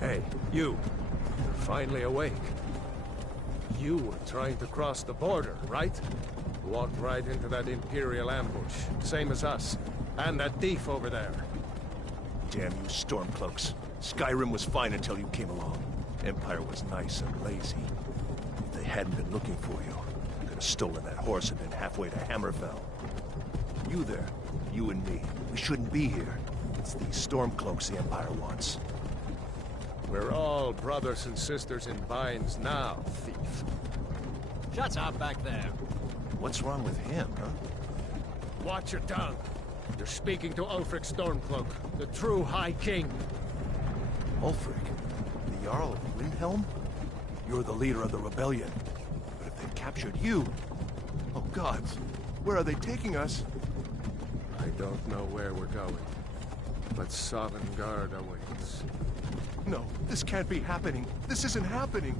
Hey, you. You're finally awake. You were trying to cross the border, right? Walked right into that Imperial ambush, same as us. And that thief over there. Damn you Stormcloaks. Skyrimm was fine until you came along. Empire was nice and lazy. If they hadn't been looking for you, they could have stolen that horse and been halfway to Hammerfell. You there, you and me, we shouldn't be here. It's these Stormcloaks the Empire wants. We're all brothers and sisters in binds now, thief. Shut up back there. What's wrong with him, huh? Watch your tongue. You're speaking to Ulfric Stormcloak, the true High King. Ulfric? The Jarl of Windhelm? You're the leader of the rebellion. But if they've captured you... Oh gods, where are they taking us? I don't know where we're going, but Sovngarde awaits. No, this can't be happening. This isn't happening.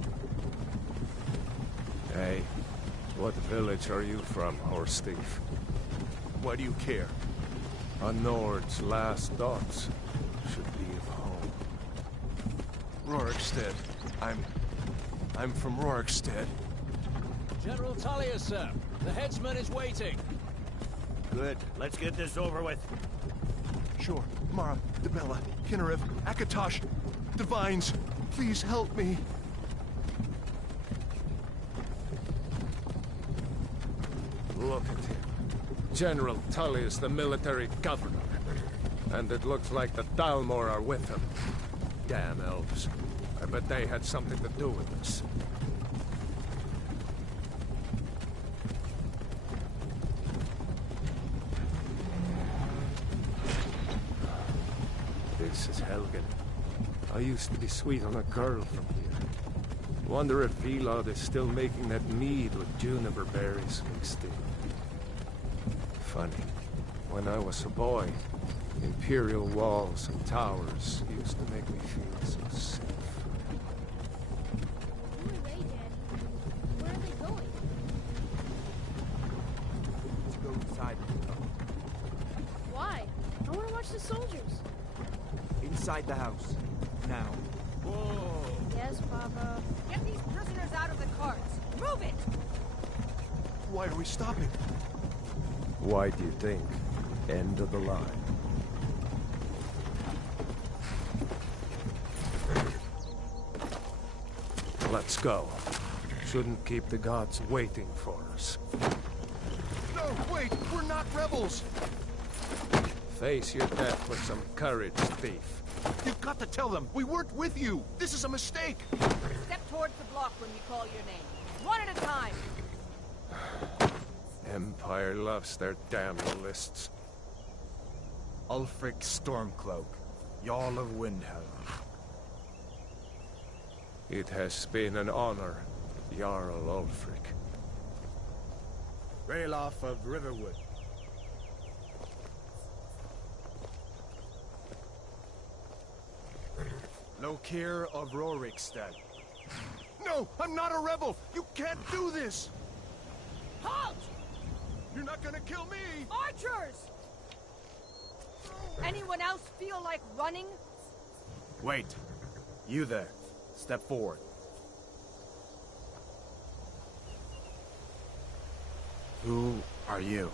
Hey, what village are you from, horse thief? Why do you care? A Nord's last thoughts should be of home. Rorikstead. I'm from Rorikstead. General Tullius, sir. The headsman is waiting. Good. Let's get this over with. Sure. Mara, Dibella, Kinnarev, Akatosh, Divines, please help me. Look at him. General Tullius, the military governor. And it looks like the Dalmor are with him. Damn elves. I bet they had something to do with this. This is Helgen. I used to be sweet on a girl from here. Wonder if Vilod is still making that mead with juniper berries mixed in. Funny. When I was a boy, Imperial walls and towers used to make me feel so safe. Go away, Daddy. Where are they going? Let's go inside. Why? I want to watch the soldiers. Inside the house. Now. Whoa! Yes, Papa. Get these prisoners out of the carts. Move it! Why are we stopping? Why do you think? End of the line. Let's go. Shouldn't keep the gods waiting for us. No, wait! We're not rebels! Face your death with some courage, thief. You've got to tell them! We weren't with you! This is a mistake! Step towards the block when we call your name. One at a time. Empire loves their damn lists. Ulfric Stormcloak, Jarl of Windhelm. It has been an honor, Jarl Ulfric. Ralof of Riverwood. Lokir of Rorikstead. No! I'm not a rebel! You can't do this! Halt! You're not gonna kill me! Archers! Anyone else feel like running? Wait. You there. Step forward. Who are you?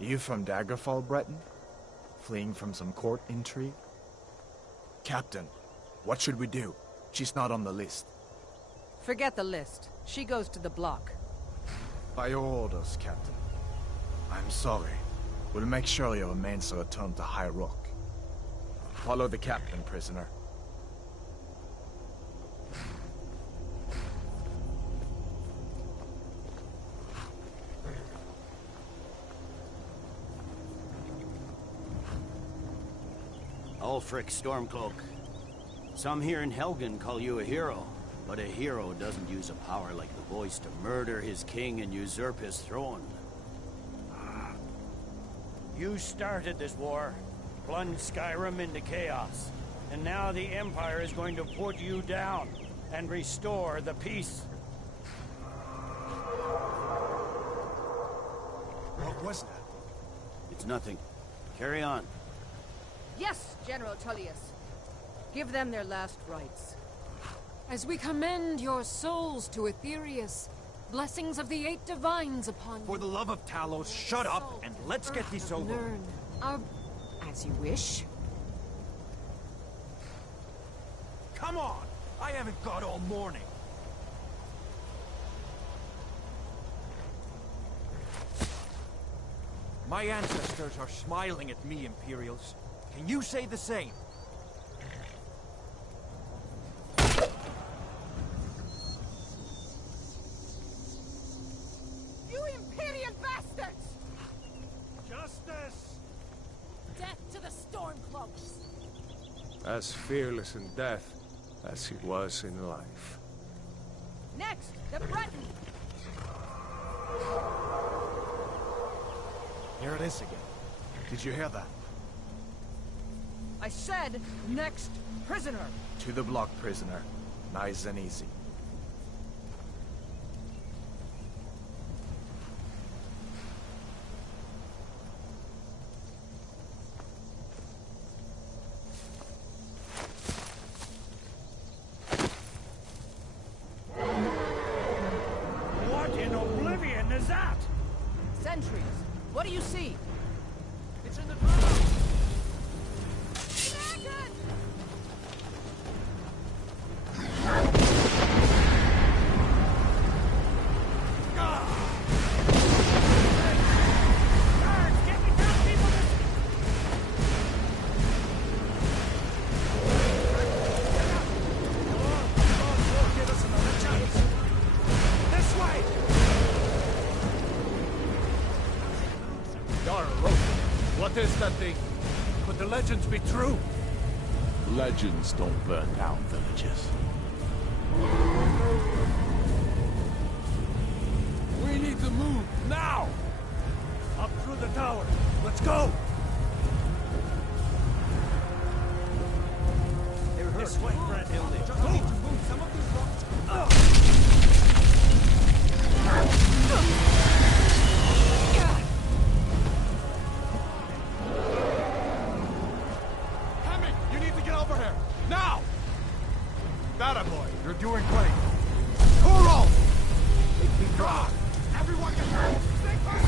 You from Daggerfall, Breton? Fleeing from some court intrigue? Captain, what should we do? She's not on the list. Forget the list. She goes to the block. By your orders, Captain. I'm sorry. We'll make sure your remains are returned to High Rock. Follow the captain, prisoner. Ulfric Stormcloak. Some here in Helgen call you a hero, but a hero doesn't use a power like the voice to murder his king and usurp his throne. You started this war, plunged Skyrimm into chaos, and now the Empire is going to put you down and restore the peace. What was that? It's nothing. Carry on. Yes, General Tullius. Give them their last rites. As we commend your souls to Aetherius, blessings of the 8 divines upon you. For the love of Talos, shut up and let's get this over. Learn our... as you wish. Come on! I haven't got all morning. My ancestors are smiling at me, Imperials. Can you say the same? You Imperial bastards! Justice! Death to the Stormcloaks! As fearless in death as he was in life. Next, the Breton! Here it is again. Did you hear that? I said, next prisoner! To the block, prisoner. Nice and easy. What in oblivion is that? Sentries, what do you see? It's in the ground! What is that thing? Could the legends be true? Legends don't burn down villages. We need to move, now! Up through the tower. Let's go! They're hurt. This way, Brandhilde. Just need to move some of these rocks. Now! That boy, you're doing great. Kuro! Make me drop! Everyone get hurt! Stay fast!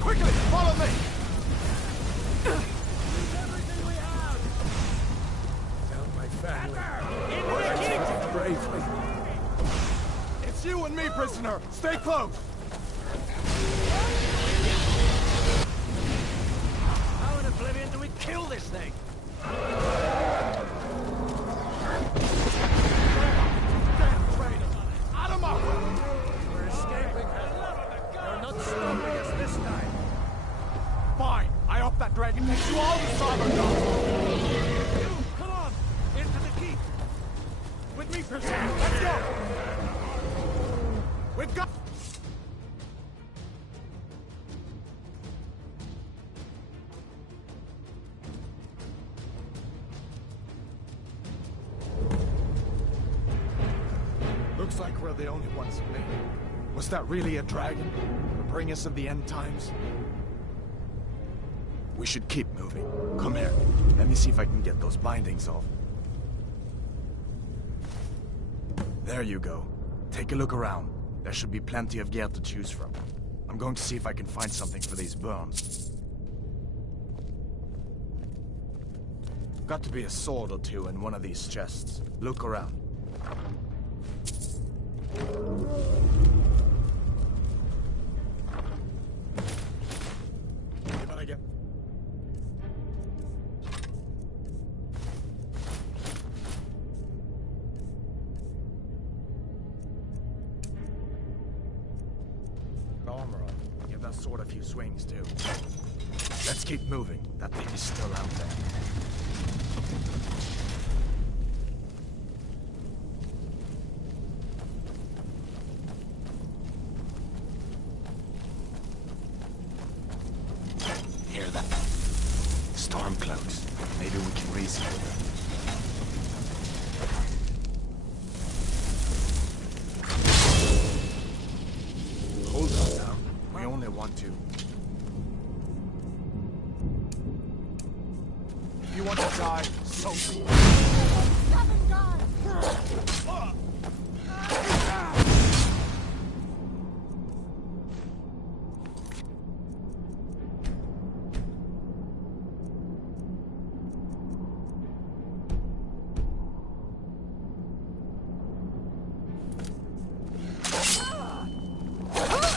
Quickly, follow me! Everything we have! Tell my family. Into the Bravely. It's you and me, prisoner! Stay close! How in oblivion do we kill this thing? Damn traitors! Out of my way! We're escaping. They're not stopping us this time. Fine! I hope that dragon takes you all to Sarbergon! You, come on! Into the keep! With me, prisoner! Let's go! We've got... Looks like we're the only ones who made it. Was that really a dragon? The bringers of the end times? We should keep moving. Come here. Let me see if I can get those bindings off. There you go. Take a look around. There should be plenty of gear to choose from. I'm going to see if I can find something for these burns. Got to be a sword or two in one of these chests. Look around. You better get... Armor on. Give that sword a few swings too. Let's keep moving. That thing is still out there. Hear that? Stormcloaks. Maybe we can reason with them. Hold on now. We only want to... If you want to die, so be it.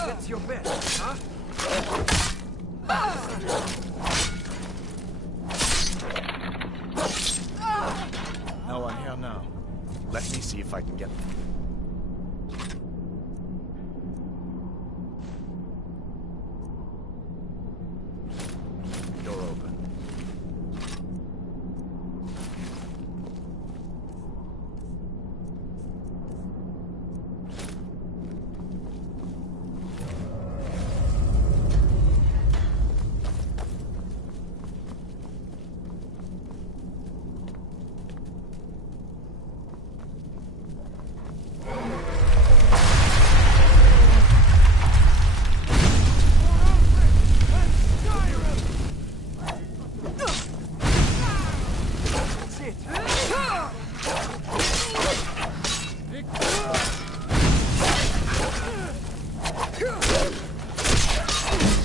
That's your bet, huh? No one here now. Let me see if I can get them. Door open.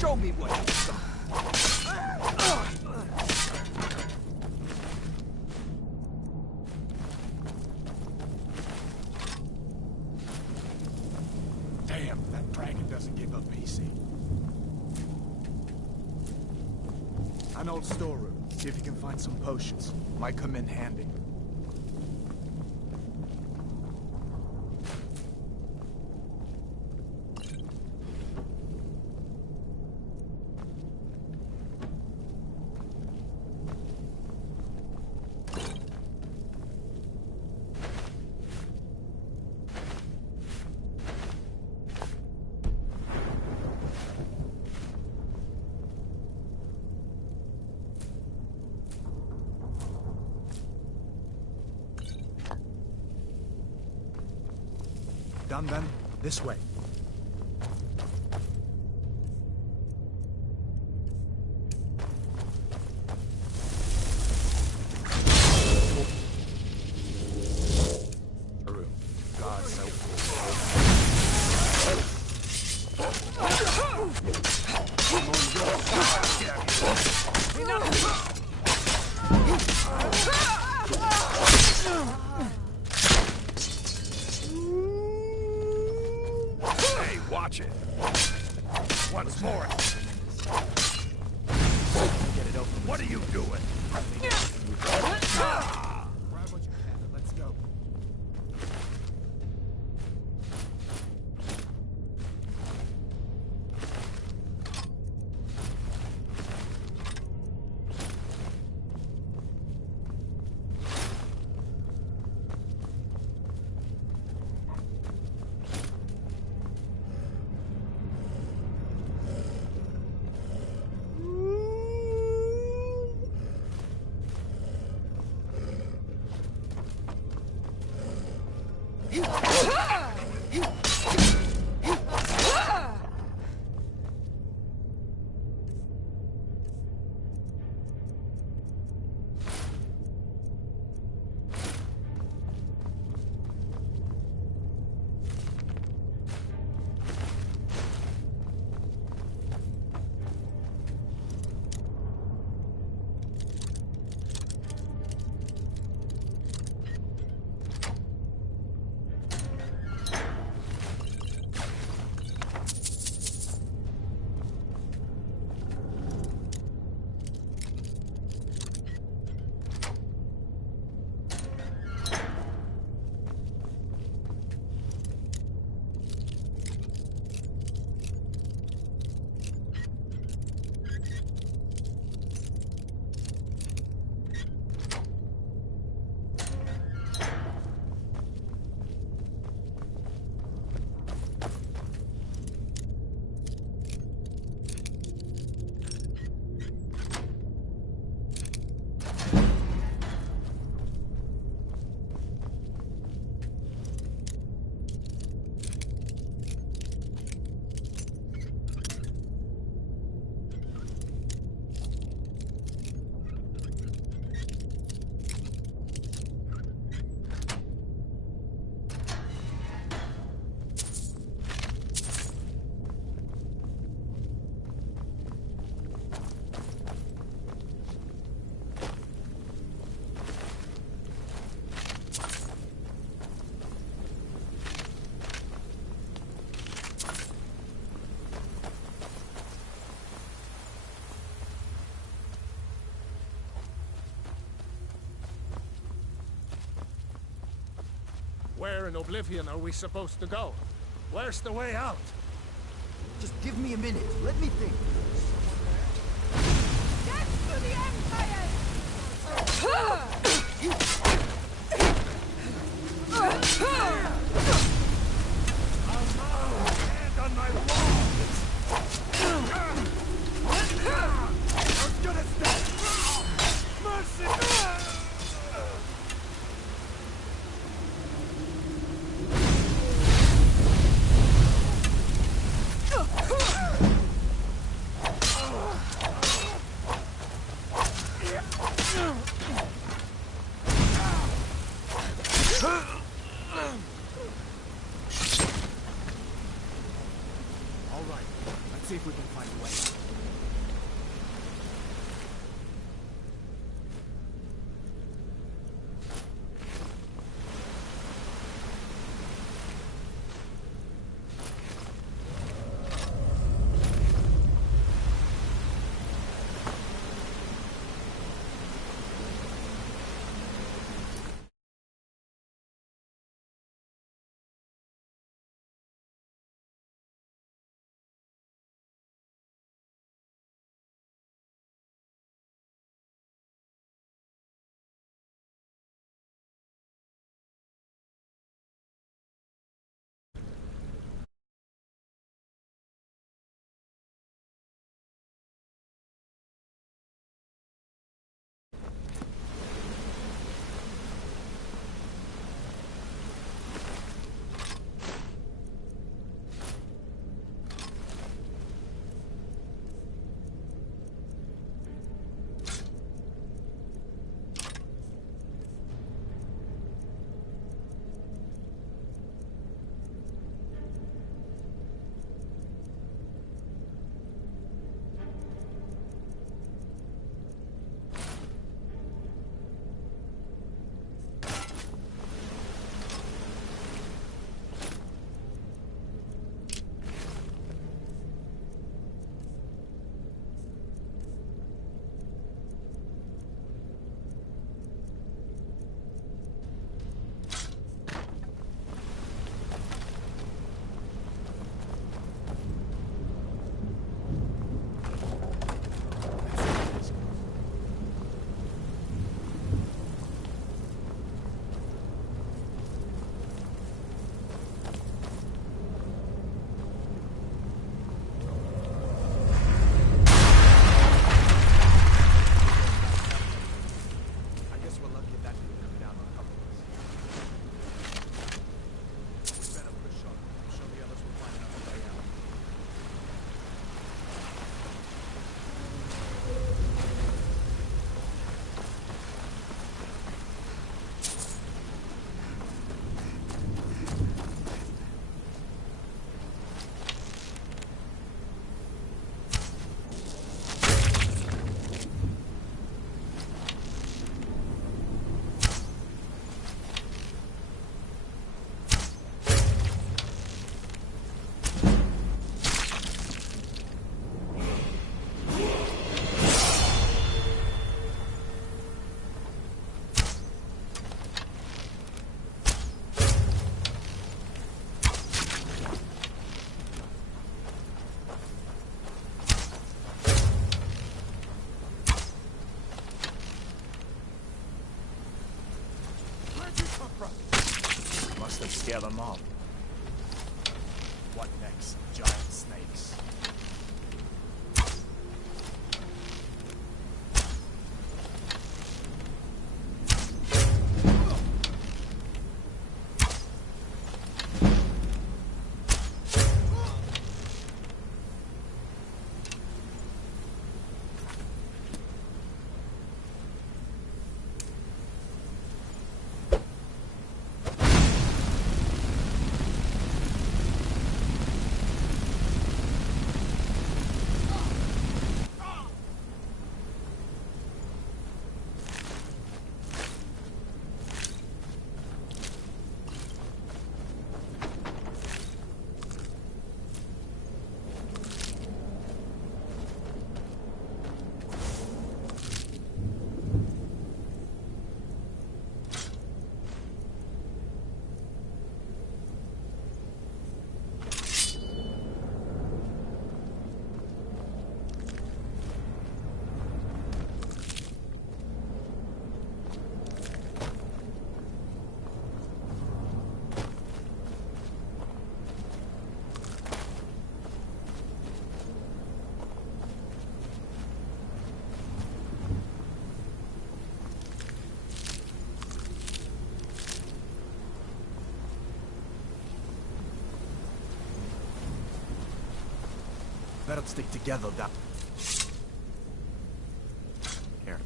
Show me what you got. Damn, that dragon doesn't give up easy. An old storeroom. See if you can find some potions. Might come in handy. Done then? This way. A room. God, so Hey, watch it. Once more. get it open. What are you doing? Grab what you can and let's go. Where in Oblivion are we supposed to go? Where's the way out? Just give me a minute. Let me think. Death to the Empire! Hand on my wall! I was gonna stay! Mercy! All right. Let's see if we can find a way. Must have scared them off. What next? Giant snakes. better stick together that... Here.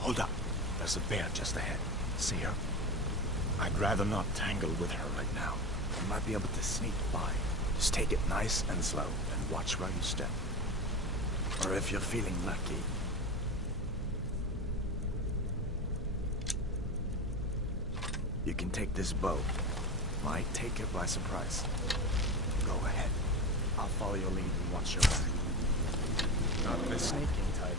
Hold up. There's a bear just ahead. See her? I'd rather not tangle with her right now. You might be able to sneak by. Just take it nice and slow, and watch where you step. Or if you're feeling lucky... you can take this bow. Might take it by surprise. Go ahead. I'll follow your lead and watch your back. Not the sneaking type.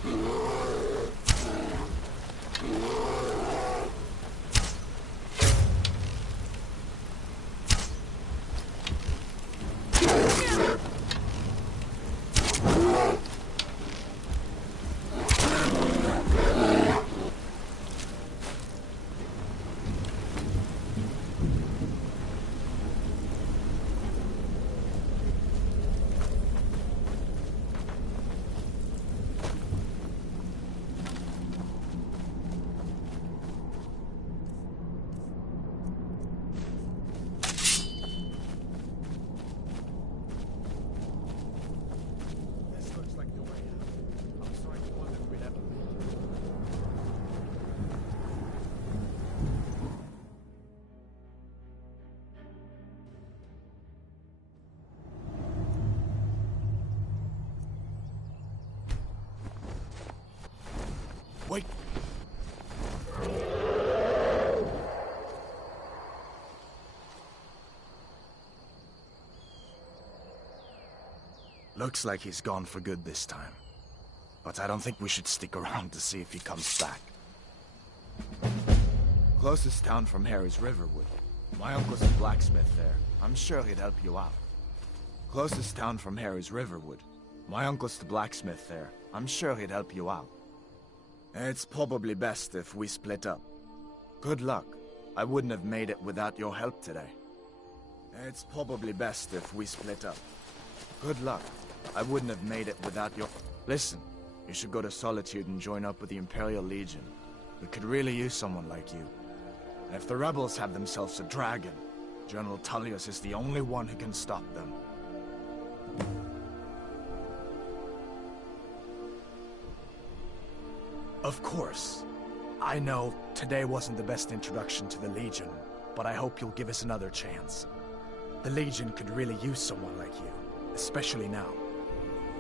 Wait! Looks like he's gone for good this time. But I don't think we should stick around to see if he comes back. Closest town from here is Riverwood. My uncle's a blacksmith there. I'm sure he'd help you out. Closest town from here is Riverwood. My uncle's the blacksmith there. I'm sure he'd help you out. It's probably best if we split up. Good luck. I wouldn't have made it without your help today. It's probably best if we split up. Good luck. I wouldn't have made it without your... Listen, you should go to Solitude and join up with the Imperial Legion. We could really use someone like you. And if the rebels have themselves a dragon, General Tullius is the only one who can stop them. Of course. I know today wasn't the best introduction to the Legion, but I hope you'll give us another chance. The Legion could really use someone like you, especially now.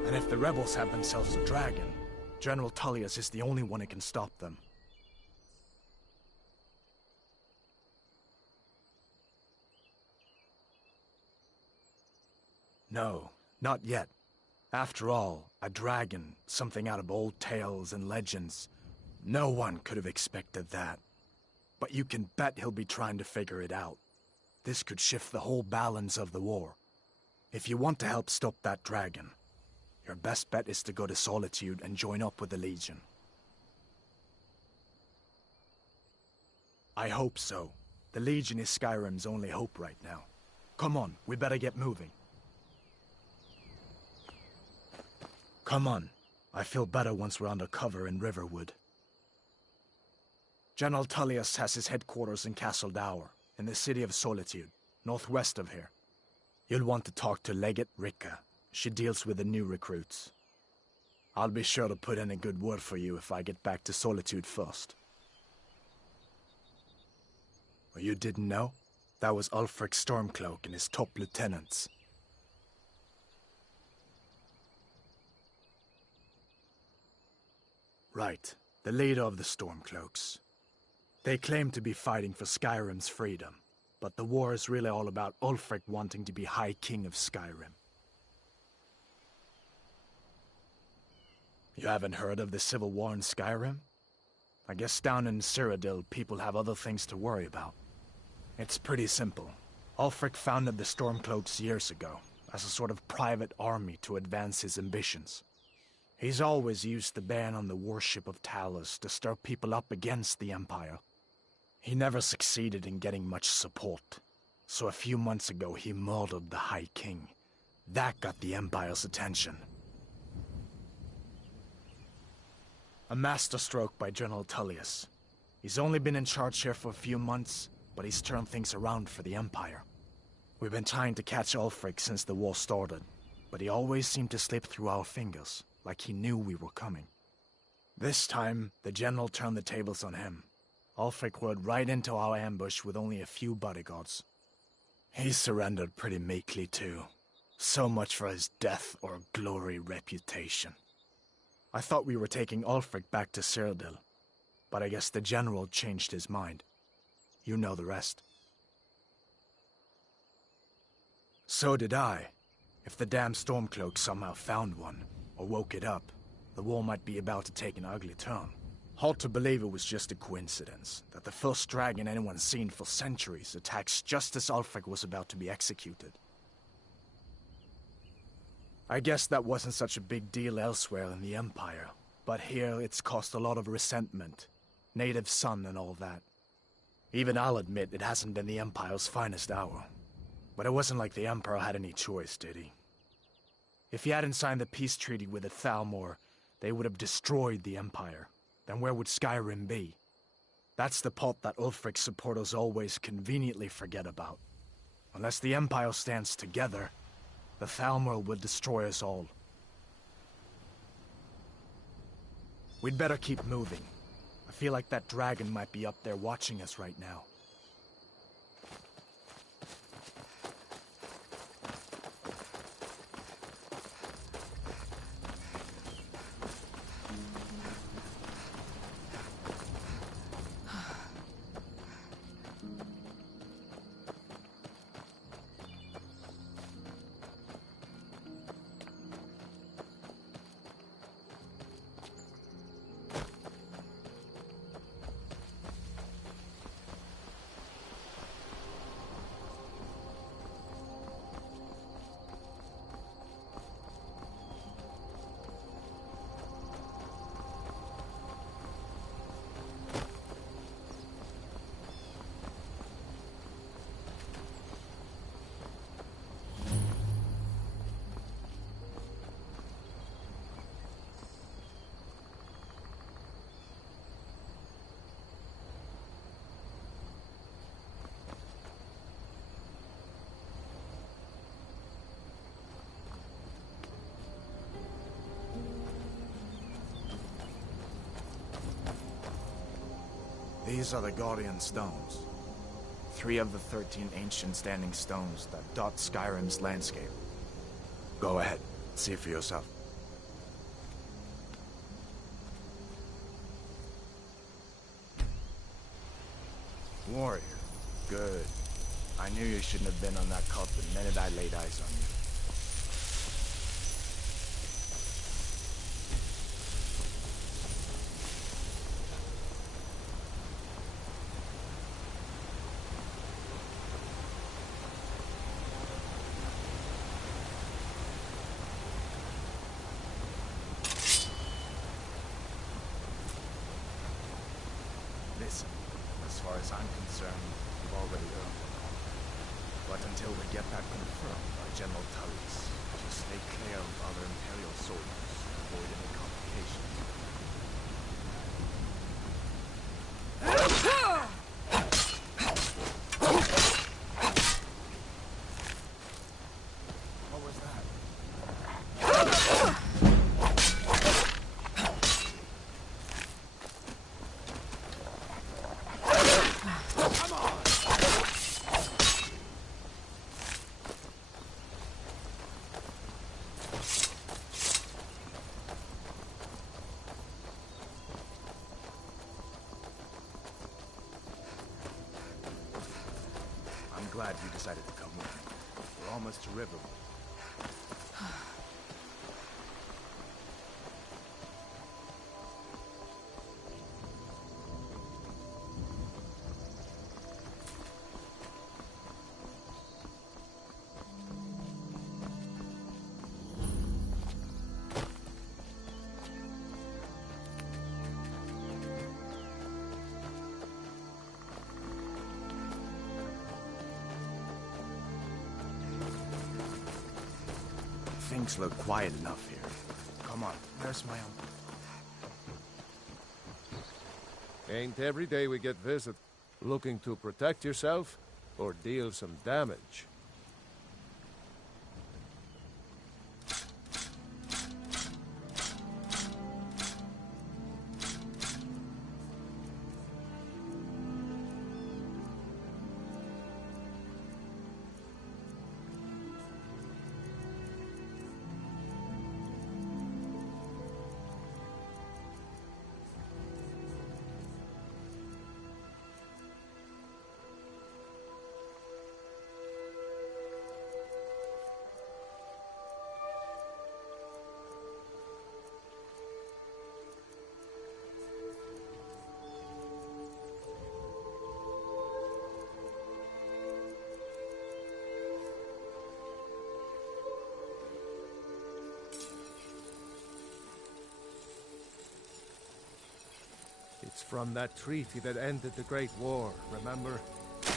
And if the rebels have themselves a dragon, General Tullius is the only one who can stop them. No, not yet. After all, a dragon, something out of old tales and legends. No one could have expected that. But you can bet he'll be trying to figure it out. This could shift the whole balance of the war. If you want to help stop that dragon, your best bet is to go to Solitude and join up with the Legion. I hope so. The Legion is Skyrimm's only hope right now. Come on, we better get moving. Come on. I feel better once we're under cover in Riverwood. General Tullius has his headquarters in Castle Dower, in the city of Solitude, northwest of here. You'll want to talk to Legate Ricka. She deals with the new recruits. I'll be sure to put in a good word for you if I get back to Solitude first. Well, you didn't know? That was Ulfric Stormcloak and his top lieutenants. Right, the leader of the Stormcloaks. They claim to be fighting for Skyrimm's freedom, but the war is really all about Ulfric wanting to be High King of Skyrimm. You haven't heard of the civil war in Skyrimm? I guess down in Cyrodiil, people have other things to worry about. It's pretty simple. Ulfric founded the Stormcloaks years ago, as a sort of private army to advance his ambitions. He's always used the ban on the worship of Talos to stir people up against the Empire. He never succeeded in getting much support, so a few months ago he murdered the High King. That got the Empire's attention. A masterstroke by General Tullius. He's only been in charge here for a few months, but he's turned things around for the Empire. We've been trying to catch Ulfric since the war started, but he always seemed to slip through our fingers, like he knew we were coming. This time, the General turned the tables on him. Ulfric rode right into our ambush with only a few bodyguards. He surrendered pretty meekly too. So much for his death or glory reputation. I thought we were taking Ulfric back to Cyrodiil, but I guess the General changed his mind. You know the rest. So did I. If the damn Stormcloak somehow found one, or woke it up, the war might be about to take an ugly turn. Hard to believe it was just a coincidence, that the first dragon anyone's seen for centuries attacks just as Ulfric was about to be executed. I guess that wasn't such a big deal elsewhere in the Empire, but here it's caused a lot of resentment. Native son and all that. Even I'll admit it hasn't been the Empire's finest hour. But it wasn't like the Emperor had any choice, did he? If he hadn't signed the peace treaty with the Thalmor, they would have destroyed the Empire. Then where would Skyrimm be? That's the part that Ulfric's supporters always conveniently forget about. Unless the Empire stands together, the Thalmor will destroy us all. We'd better keep moving. I feel like that dragon might be up there watching us right now. These are the Guardian Stones. 3 of the 13 ancient standing stones that dot Skyrimm's landscape. Go ahead, see for yourself. Warrior. Good. I knew you shouldn't have been on that cult the minute I laid eyes on you. Listen, as far as I'm concerned, you've already earned it. But until we get that confirmed by General Tullius, just stay clear of other Imperial soldiers and avoid any complications. What was that? I'm glad you decided to come with me. We're almost to Riverwood. Things look quiet enough here. Come on, where's my uncle? Ain't every day we get visit. Looking to protect yourself or deal some damage? It's from that treaty that ended the Great War, remember?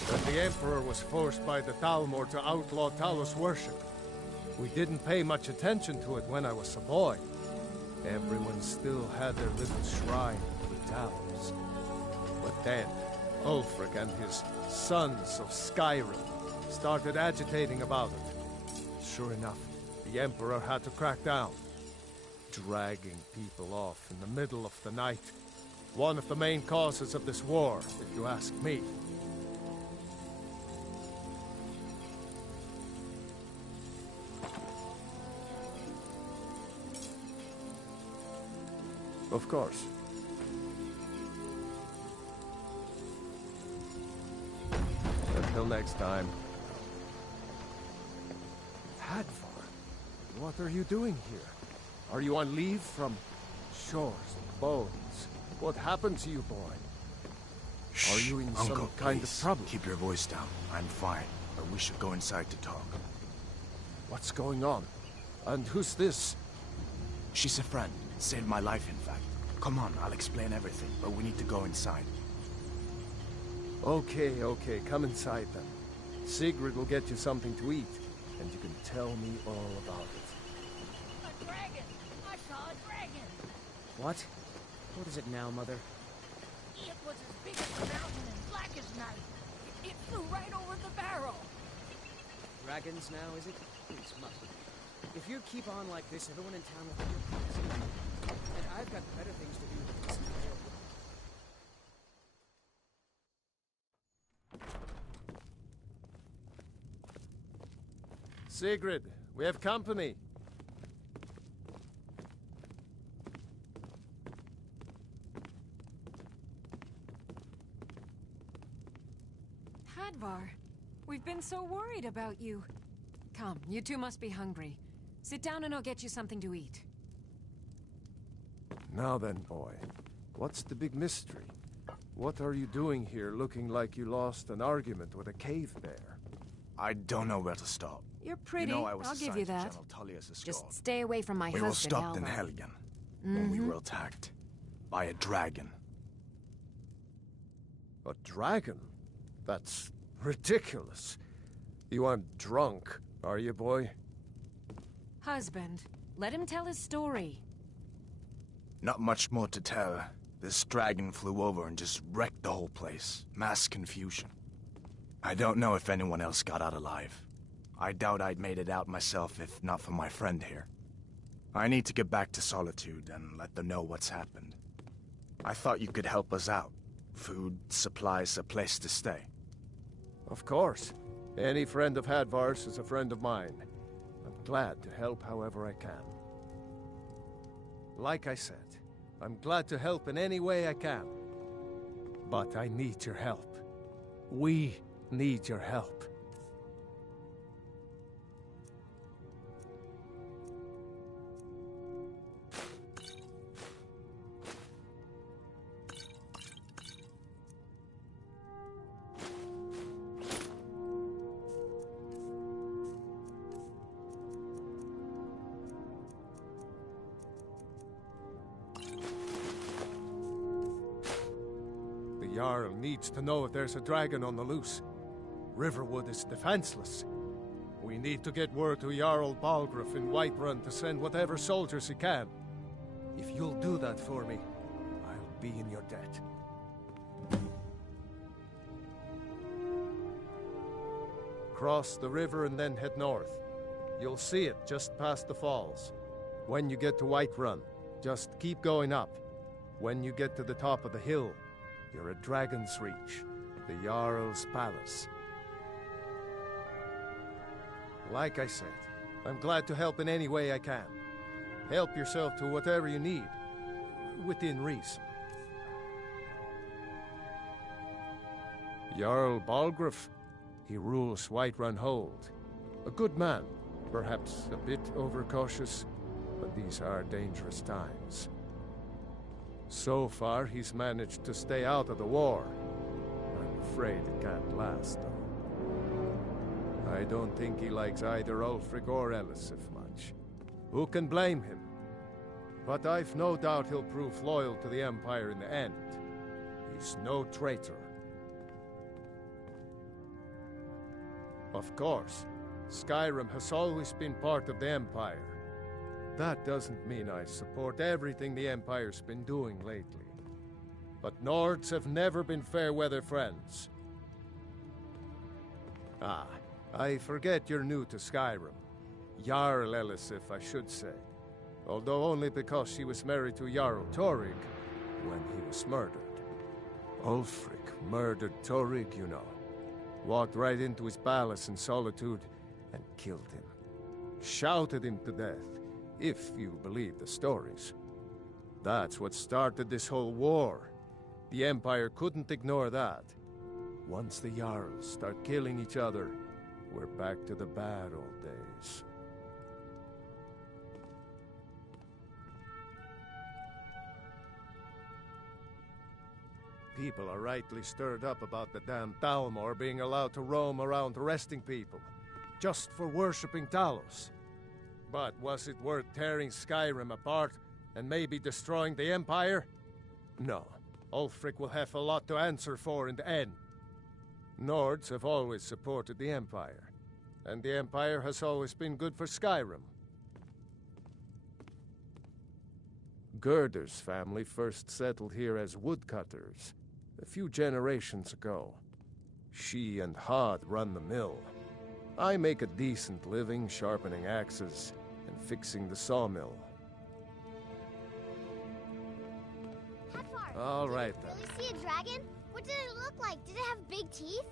When the Emperor was forced by the Thalmor to outlaw Talos worship. We didn't pay much attention to it when I was a boy. Everyone still had their little shrine to Talos. But then, Ulfric and his sons of Skyrimm started agitating about it. Sure enough, the Emperor had to crack down, dragging people off in the middle of the night. One of the main causes of this war, if you ask me. Of course. Until next time. Hadvar, what are you doing here? Are you on leave from shores and bones? What happened to you, boy? Shh, are you in Uncle, some kind of trouble? Keep your voice down. I'm fine, but we should go inside to talk. What's going on? And who's this? She's a friend. Saved my life, in fact. Come on, I'll explain everything, but we need to go inside. Okay, come inside then. Sigrid will get you something to eat, and you can tell me all about it. A dragon! I saw a dragon! What? What is it now, Mother? It was as big as a mountain and black as night. It flew right over the barrel. Dragons now, is it? Please, Mother. If you keep on like this, everyone in town will think you're crazy. And I've got better things to do than listen to you. Sigrid, we have company. Hadvar, we've been so worried about you. Come, you two must be hungry. Sit down and I'll get you something to eat. Now then, boy, what's the big mystery? What are you doing here looking like you lost an argument with a cave bear? I don't know where to stop. You're pretty, You know I was I'll give you assigned to that. General Tullius' escort. Just stay away from my We were husband, stopped in Alva. Helgen when we were attacked by a dragon. A dragon? That's ridiculous. You aren't drunk, are you, boy? Husband, let him tell his story. Not much more to tell. This dragon flew over and just wrecked the whole place. Mass confusion. I don't know if anyone else got out alive. I doubt I'd made it out myself if not for my friend here. I need to get back to Solitude and let them know what's happened. I thought you could help us out. Food, supplies, a place to stay. Of course. Any friend of Hadvar's is a friend of mine. I'm glad to help however I can. Like I said, I'm glad to help in any way I can. But I need your help. We need your help. The Jarl needs to know if there's a dragon on the loose. Riverwood is defenseless. We need to get word to Jarl Balgruuf in Whiterun to send whatever soldiers he can. If you'll do that for me, I'll be in your debt. Cross the river and then head north. You'll see it just past the falls. When you get to Whiterun, just keep going up. When you get to the top of the hill, you're at Dragon's Reach, the Jarl's Palace. Like I said, I'm glad to help in any way I can. Help yourself to whatever you need, within reason. Jarl Balgruuf, he rules Whiterun Hold. A good man, perhaps a bit overcautious, but these are dangerous times. So far, he's managed to stay out of the war. I'm afraid it can't last, though. I don't think he likes either Ulfric or Elisif much. Who can blame him? But I've no doubt he'll prove loyal to the Empire in the end. He's no traitor. Of course, Skyrimm has always been part of the Empire. That doesn't mean I support everything the Empire's been doing lately. But Nords have never been fair-weather friends. Ah, I forget you're new to Skyrimm. Jarl Elisif, I should say. Although only because she was married to Jarl Torygg when he was murdered. Ulfric murdered Torygg, you know. Walked right into his palace in Solitude and killed him. Shouted him to death, if you believe the stories. That's what started this whole war. The Empire couldn't ignore that. Once the Jarls start killing each other, we're back to the bad old days. People are rightly stirred up about the damn Thalmor being allowed to roam around arresting people, just for worshipping Talos. But was it worth tearing Skyrimm apart and maybe destroying the Empire? No. Ulfric will have a lot to answer for in the end. Nords have always supported the Empire, and the Empire has always been good for Skyrimm. Gerder's family first settled here as woodcutters a few generations ago. She and Hod run the mill. I make a decent living sharpening axes and fixing the sawmill. All right, then. Really see a dragon? What did it look like? Did it have big teeth?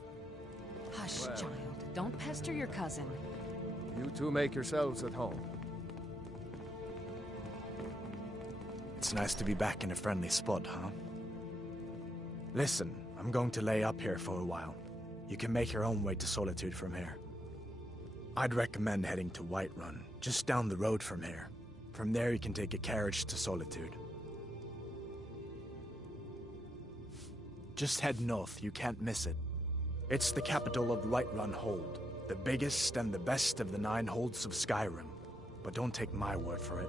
Hush, Well. child. Don't pester your cousin. You two make yourselves at home. It's nice to be back in a friendly spot, huh? Listen, I'm going to lay up here for a while. You can make your own way to Solitude from here. I'd recommend heading to Whiterun, just down the road from here. From there you can take a carriage to Solitude. Just head north, you can't miss it. It's the capital of Whiterun Hold, the biggest and the best of the 9 holds of Skyrimm. But don't take my word for it.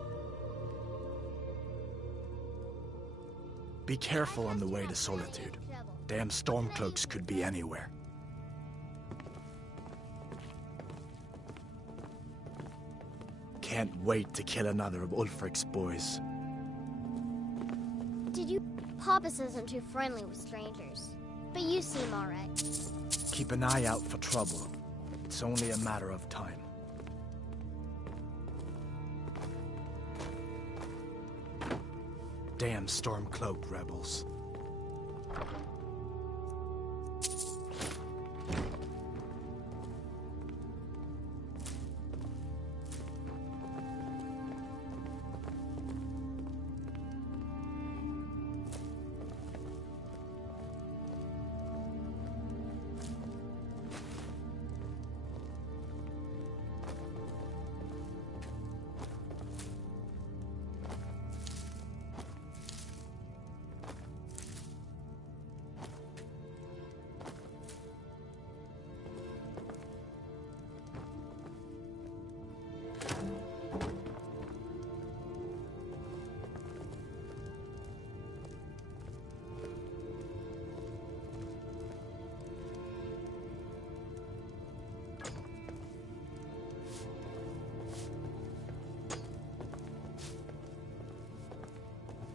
Be careful on the way to Solitude. Damn Stormcloaks could be anywhere. Can't wait to kill another of Ulfric's boys. Did you... Papas isn't too friendly with strangers. But you seem alright. Keep an eye out for trouble. It's only a matter of time. Damn Stormcloak rebels.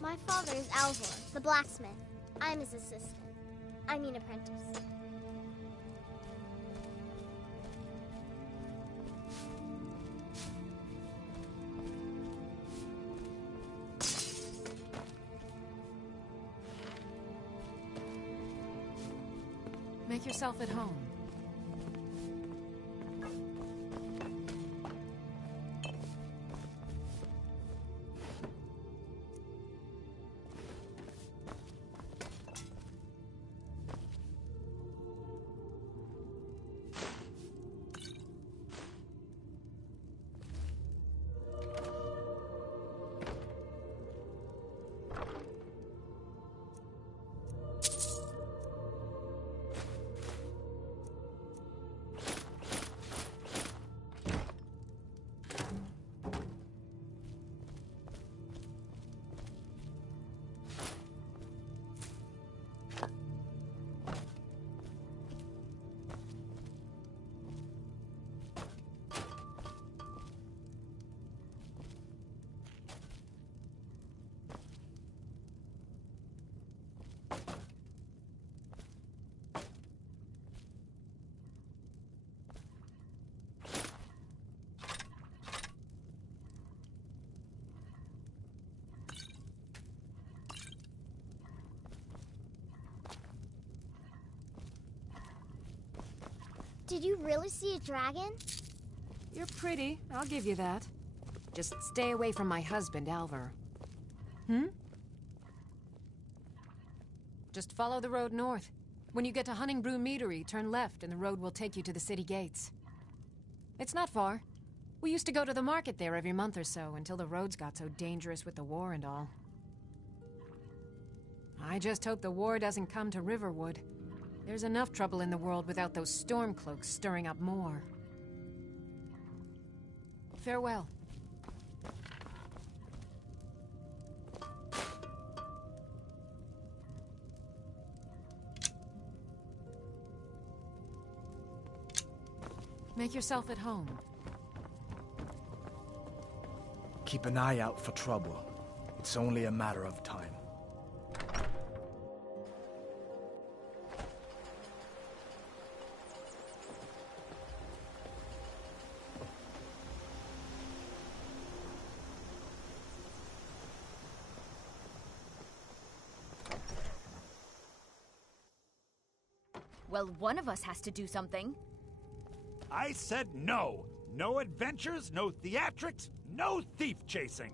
My father is Alvor, the blacksmith. I'm his assistant. I mean apprentice. Make yourself at home. Did you really see a dragon? You're pretty, I'll give you that. Just stay away from my husband, Alvar. Hmm? Just follow the road north. When you get to Hunting Brew Meadery, turn left and the road will take you to the city gates. It's not far. We used to go to the market there every month or so until the roads got so dangerous with the war and all. I just hope the war doesn't come to Riverwood. There's enough trouble in the world without those Stormcloaks stirring up more. Farewell. Make yourself at home. Keep an eye out for trouble. It's only a matter of time. Well, one of us has to do something. I said no. No adventures, no theatrics, no thief chasing.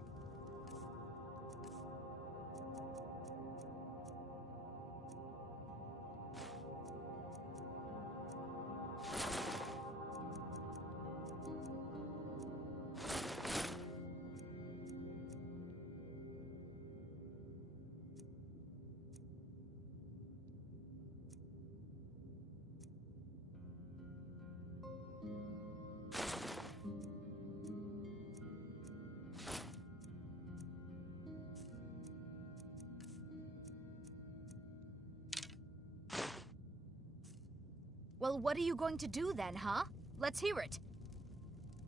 Well, what are you going to do then, huh? Let's hear it.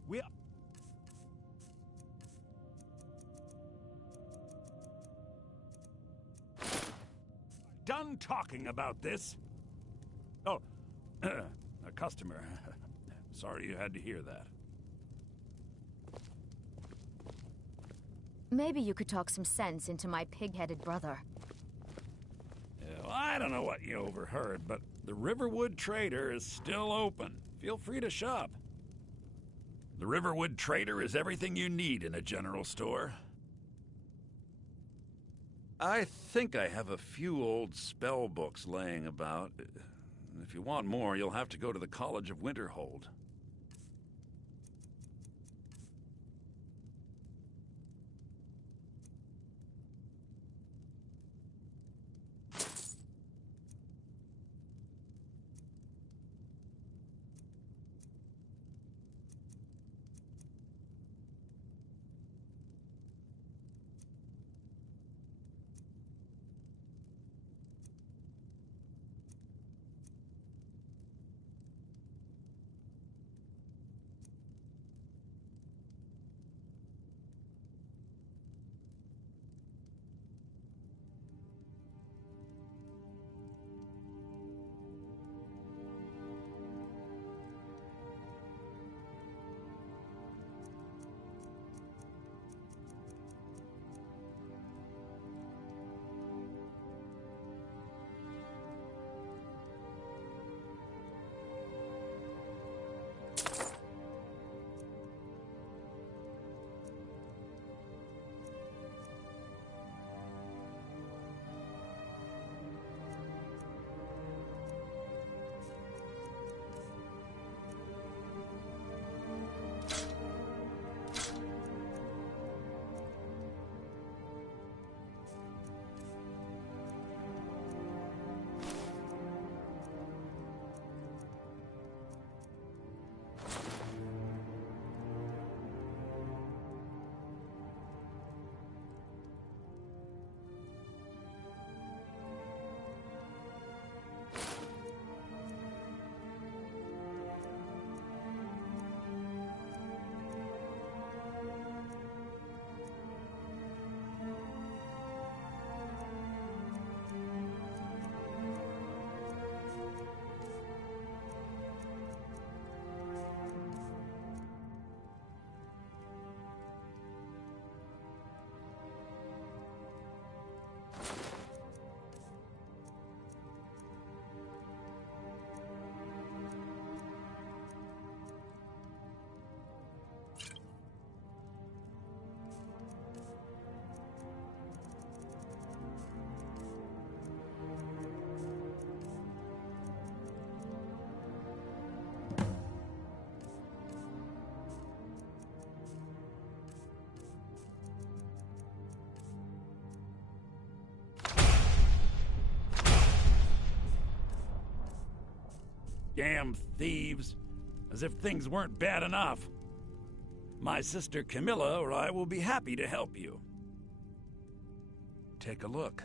We... Done talking about this. Oh, a customer. Sorry you had to hear that. Maybe you could talk some sense into my pig-headed brother. Well, I don't know what you overheard, but the Riverwood Trader is still open. Feel free to shop. The Riverwood Trader is everything you need in a general store. I think I have a few old spell books laying about. If you want more, you'll have to go to the College of Winterhold. Damn thieves. As if things weren't bad enough. My sister Camilla or I will be happy to help you. Take a look.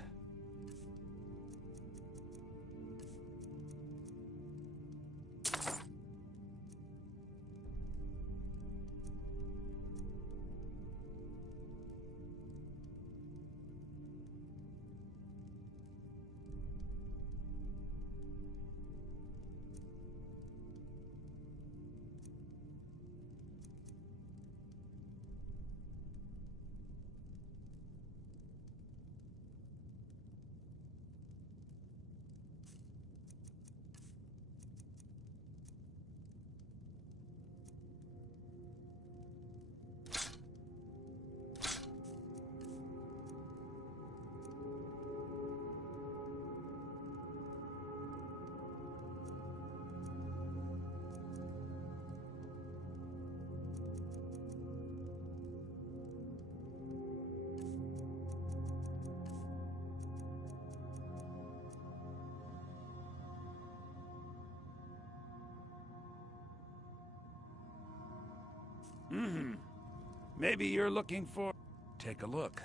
Maybe you're looking for... Take a look.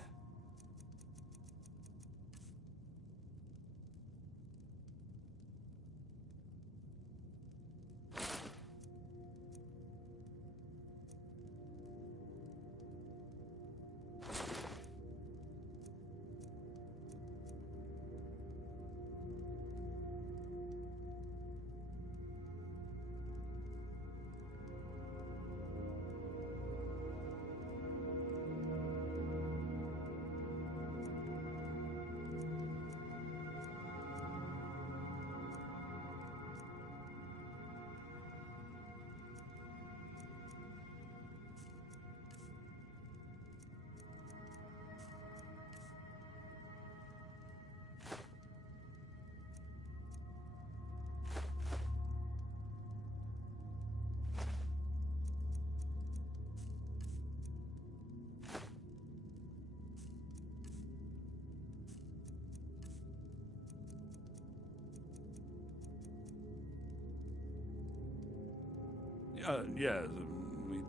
Yeah,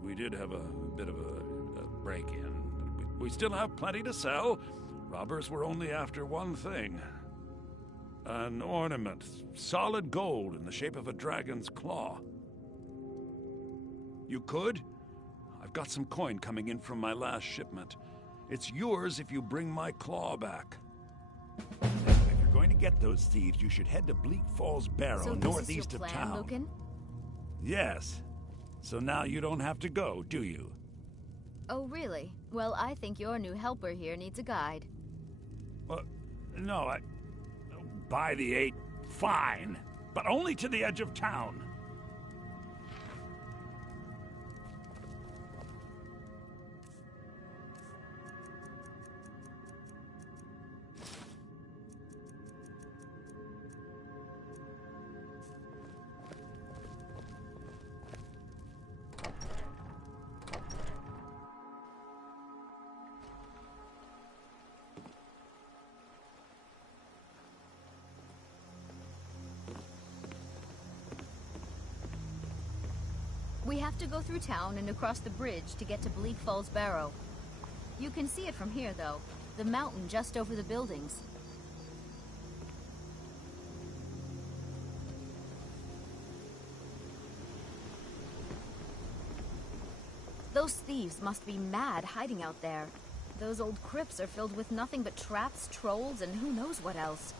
we did have a bit of a break-in. We still have plenty to sell. Robbers were only after one thing. An ornament, solid gold in the shape of a dragon's claw. You could? I've got some coin coming in from my last shipment. It's yours if you bring my claw back. Now, if you're going to get those thieves, you should head to Bleak Falls Barrow, So northeast this is your of plan, town. Lucan? Yes. So now you don't have to go, do you? Oh, really? Well, I think your new helper here needs a guide. No, by the 8, fine. But only to the edge of town. We have to go through town and across the bridge to get to Bleak Falls Barrow. You can see it from here, though. The mountain just over the buildings. Those thieves must be mad hiding out there. Those old crypts are filled with nothing but traps, trolls, and who knows what else.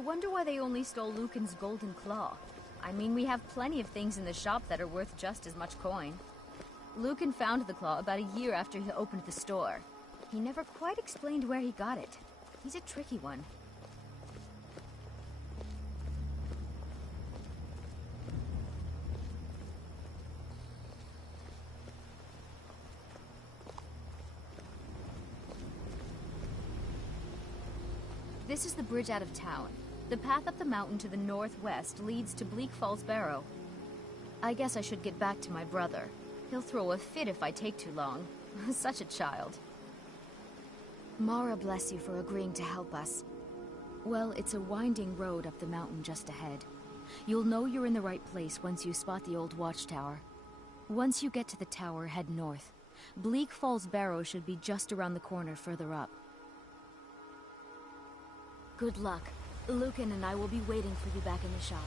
wonder why they only stole Lucan's golden claw. I mean, we have plenty of things in the shop that are worth just as much coin. Lucan found the claw about a year after he opened the store. He never quite explained where he got it. He's a tricky one. This is the bridge out of town. The path up the mountain to the northwest leads to Bleak Falls Barrow. I guess I should get back to my brother. He'll throw a fit if I take too long. Such a child. Mara bless you for agreeing to help us. Well, it's a winding road up the mountain just ahead. You'll know you're in the right place once you spot the old watchtower. Once you get to the tower, head north. Bleak Falls Barrow should be just around the corner further up. Good luck. Lucan and I will be waiting for you back in the shop.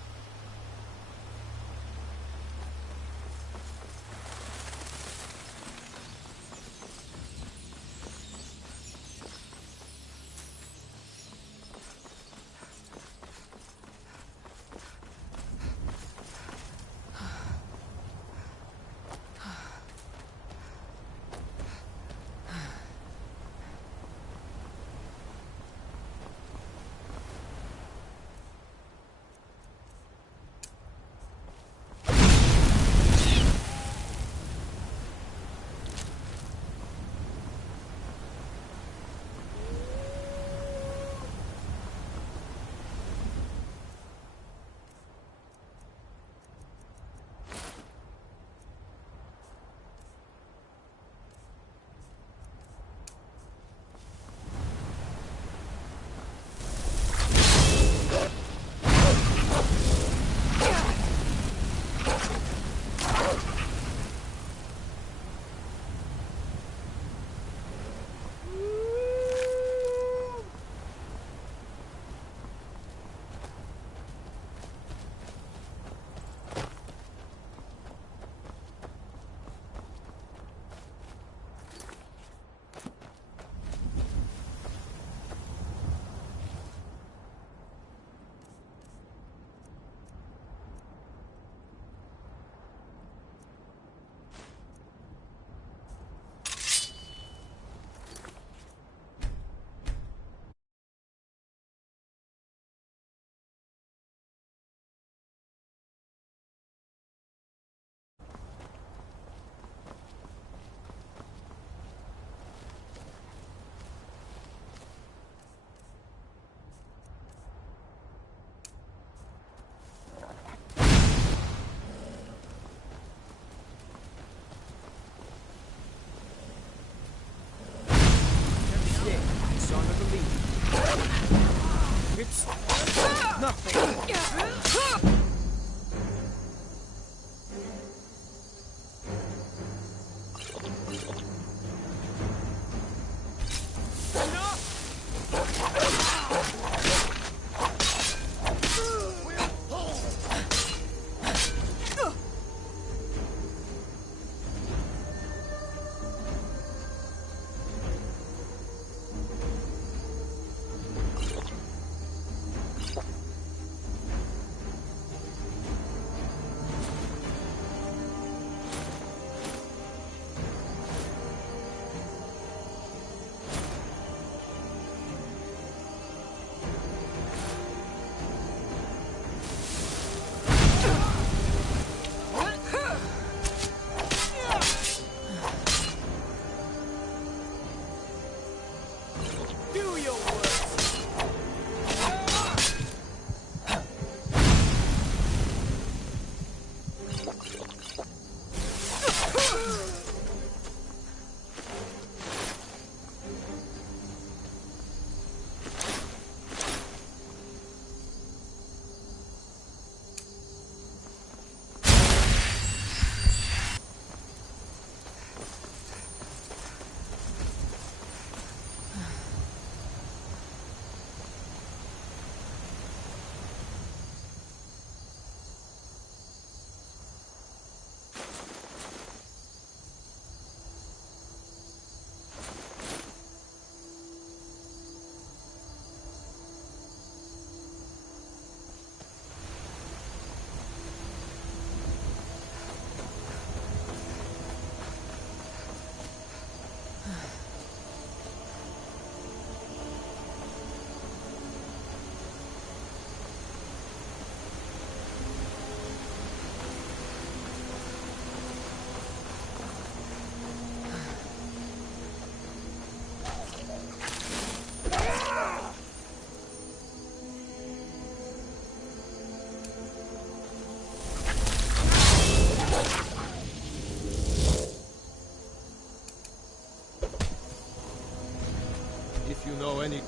I need...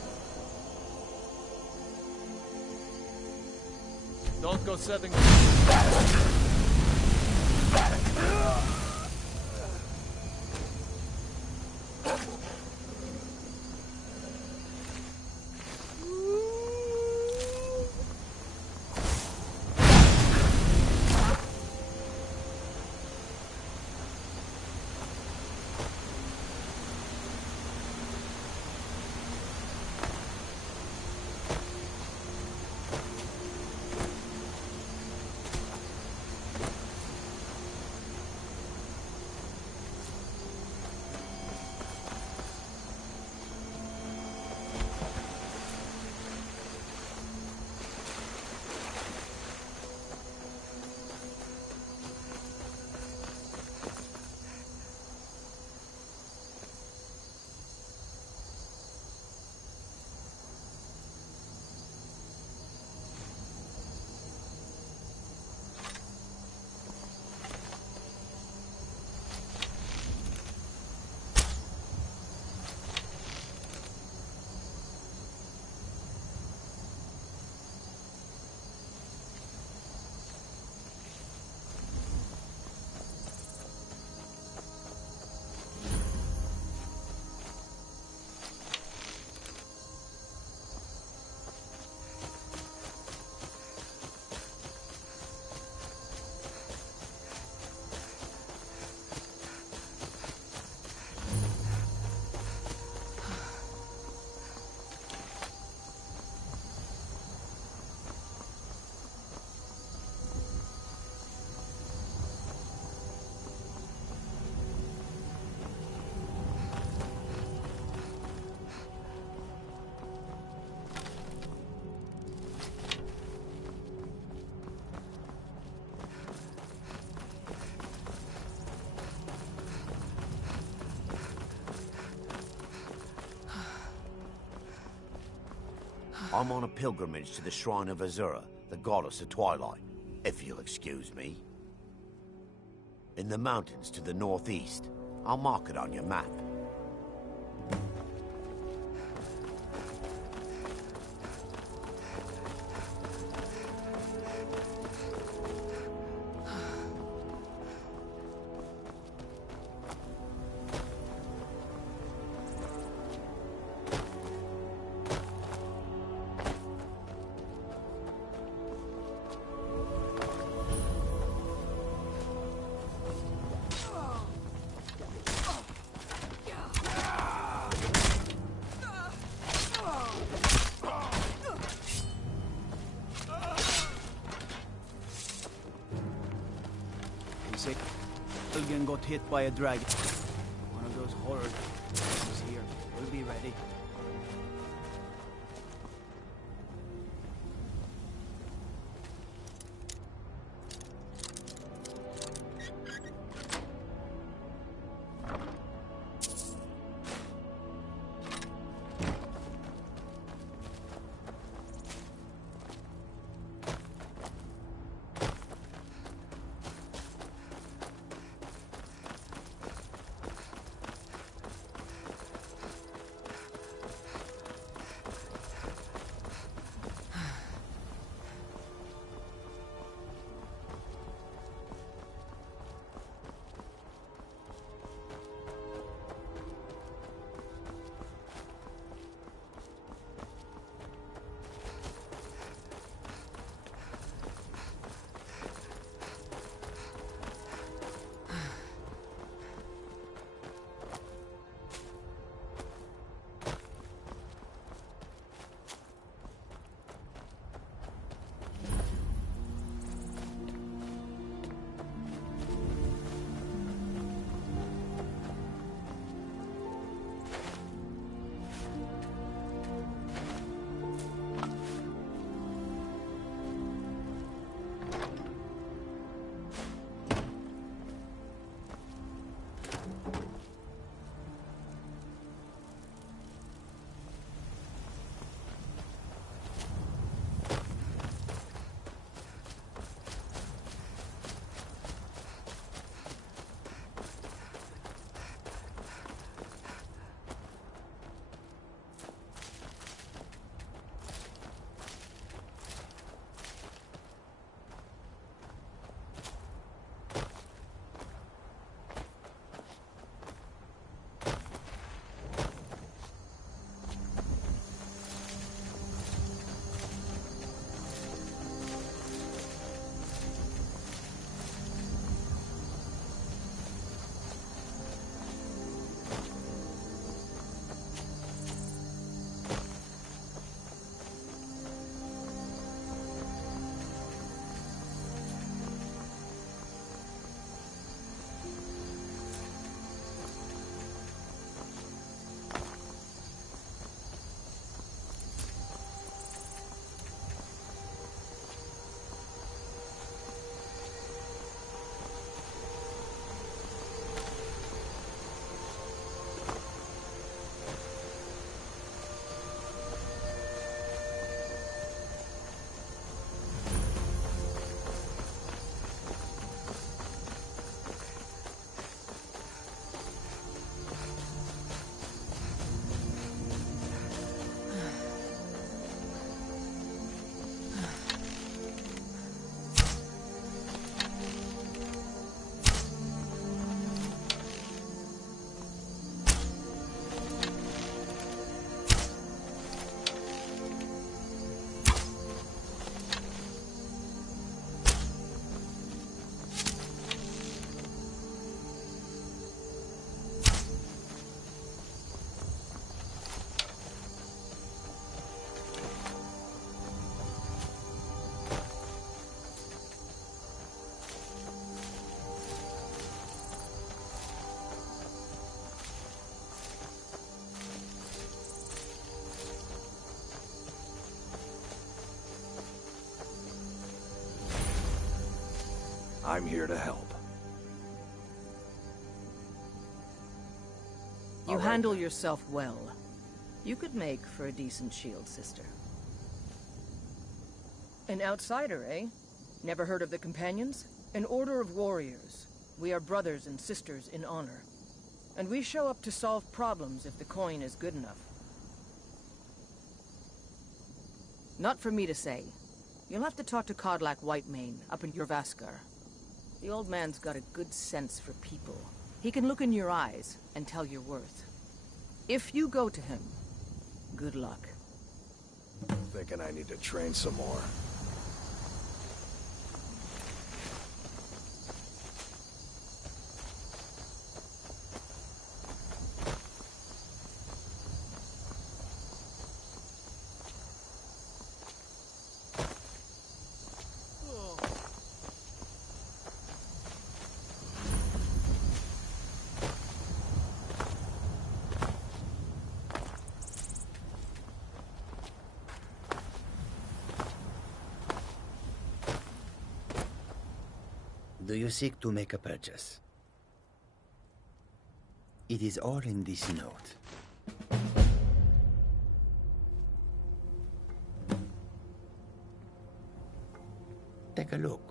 Don't go setting... I'm on a pilgrimage to the shrine of Azura, the goddess of twilight, if you'll excuse me. In the mountains to the northeast. I'll mark it on your map. Helgen got hit by a dragon. One of those horrors is here. We'll be ready. I'm here to help. You handle yourself well. You could make for a decent shield sister. An outsider, eh? Never heard of the Companions? An order of warriors. We are brothers and sisters in honor. And we show up to solve problems if the coin is good enough. Not for me to say. You'll have to talk to Kodlak Whitemane up in Jorvaskar. The old man's got a good sense for people. He can look in your eyes and tell your worth. If you go to him, good luck. Thinking I need to train some more. Do you seek to make a purchase? It is all in this note. Take a look.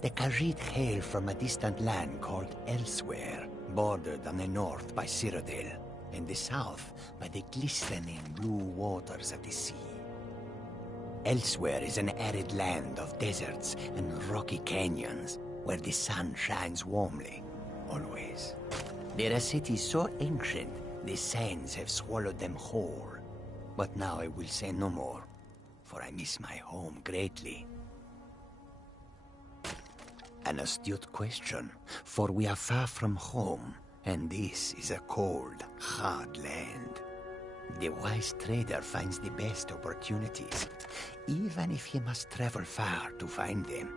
The Khajiit hail from a distant land called Elsewhere, bordered on the north by Cyrodiil, and the south by the glistening blue waters of the sea. Elsewhere is an arid land of deserts and rocky canyons, where the sun shines warmly, always. There are cities so ancient, the sands have swallowed them whole. But now I will say no more, for I miss my home greatly. An astute question, for we are far from home, and this is a cold, hard land. The wise trader finds the best opportunities, even if he must travel far to find them.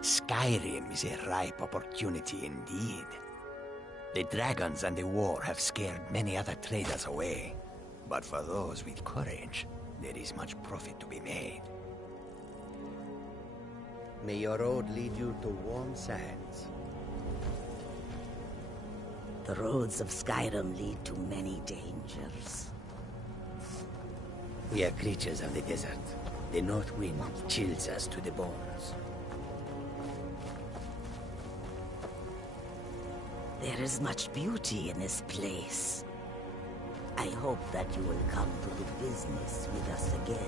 Skyrimm is a ripe opportunity indeed. The dragons and the war have scared many other traders away. But for those with courage, there is much profit to be made. May your road lead you to warm sands. The roads of Skyrimm lead to many dangers. We are creatures of the desert. The north wind chills us to the bones. There is much beauty in this place. I hope that you will come to do business with us again.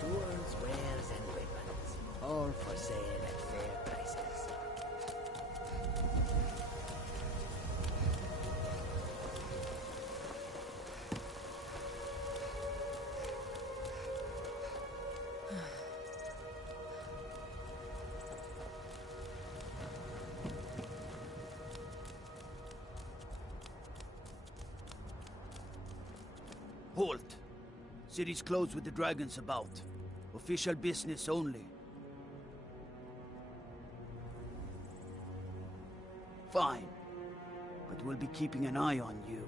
Tools, wares, and weapons, all for sale at fair prices. Halt! City's closed with the dragons about. Official business only. Fine. But we'll be keeping an eye on you.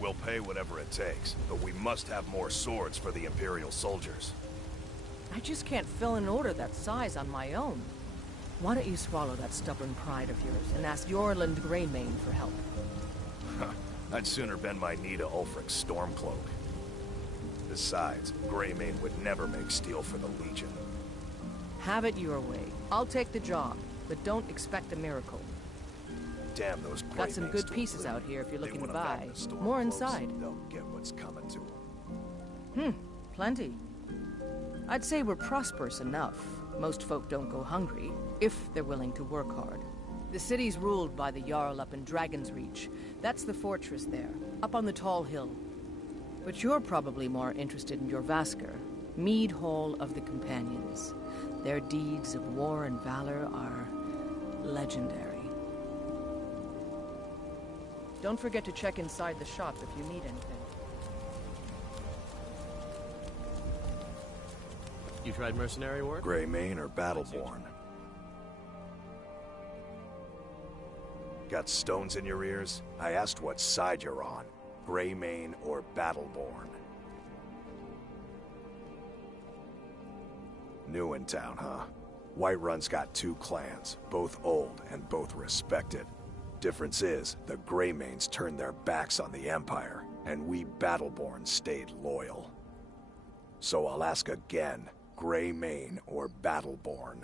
We'll pay whatever it takes, but we must have more swords for the Imperial soldiers. I just can't fill an order that size on my own. Why don't you swallow that stubborn pride of yours and ask Yorland Greymane for help? I'd sooner bend my knee to Ulfric's Stormcloak. Besides, Greymane would never make steel for the Legion. Have it your way. I'll take the job, but don't expect a miracle. Damn those Greymanes. Got some good pieces out here if you're looking to buy. More inside. They'll get what's coming to them. Plenty. I'd say we're prosperous enough. Most folk don't go hungry, if they're willing to work hard. The city's ruled by the Jarl up in Dragon's Reach. That's the fortress there, up on the tall hill. But you're probably more interested in Jorrvaskr, Mead Hall of the Companions. Their deeds of war and valor are legendary. Don't forget to check inside the shop if you need anything. You tried mercenary work? Greymane or Battleborn? Got stones in your ears? I asked what side you're on. Greymane or Battleborn? New in town, huh? Whiterun's got two clans, both old and both respected. Difference is, the Greymanes turned their backs on the Empire, and we Battleborn stayed loyal. So I'll ask again, Greymane or Battleborn?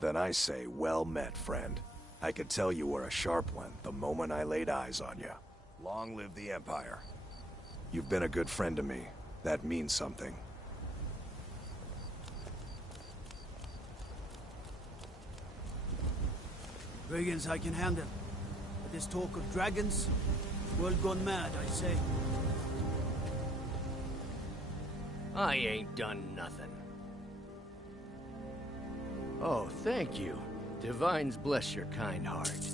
Then I say, well met, friend. I could tell you were a sharp one the moment I laid eyes on you. Long live the Empire. You've been a good friend to me. That means something. Brigands I can handle. But this talk of dragons, world gone mad, I say. I ain't done nothing. Oh, thank you. Divines bless your kind heart.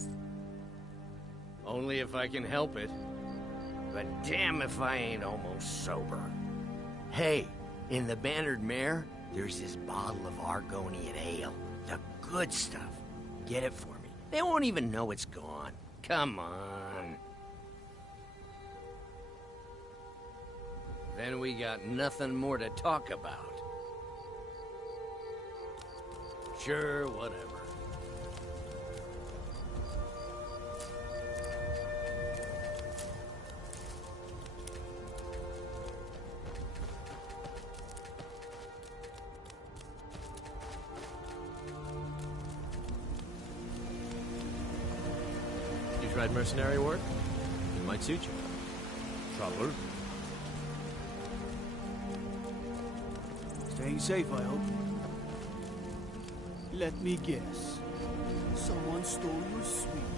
Only if I can help it. But damn if I ain't almost sober. Hey, in the Bannered Mare, there's this bottle of Argonian ale. The good stuff. Get it for me. They won't even know it's gone. Come on. Then we got nothing more to talk about. Sure, whatever. Tried mercenary work? It might suit you. Trouble? Staying safe, I hope. Let me guess. Someone stole your sweet.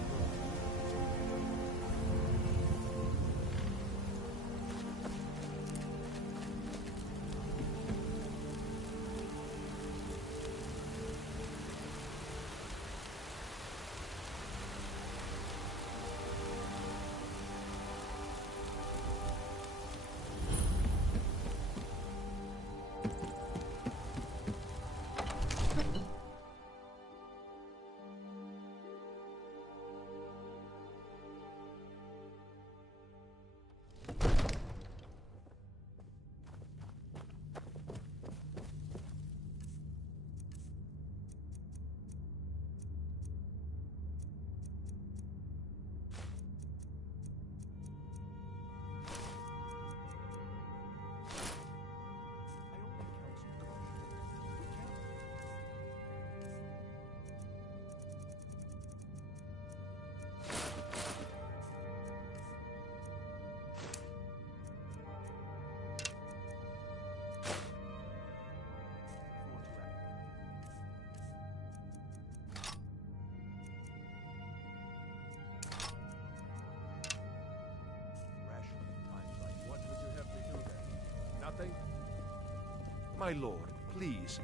My lord, please.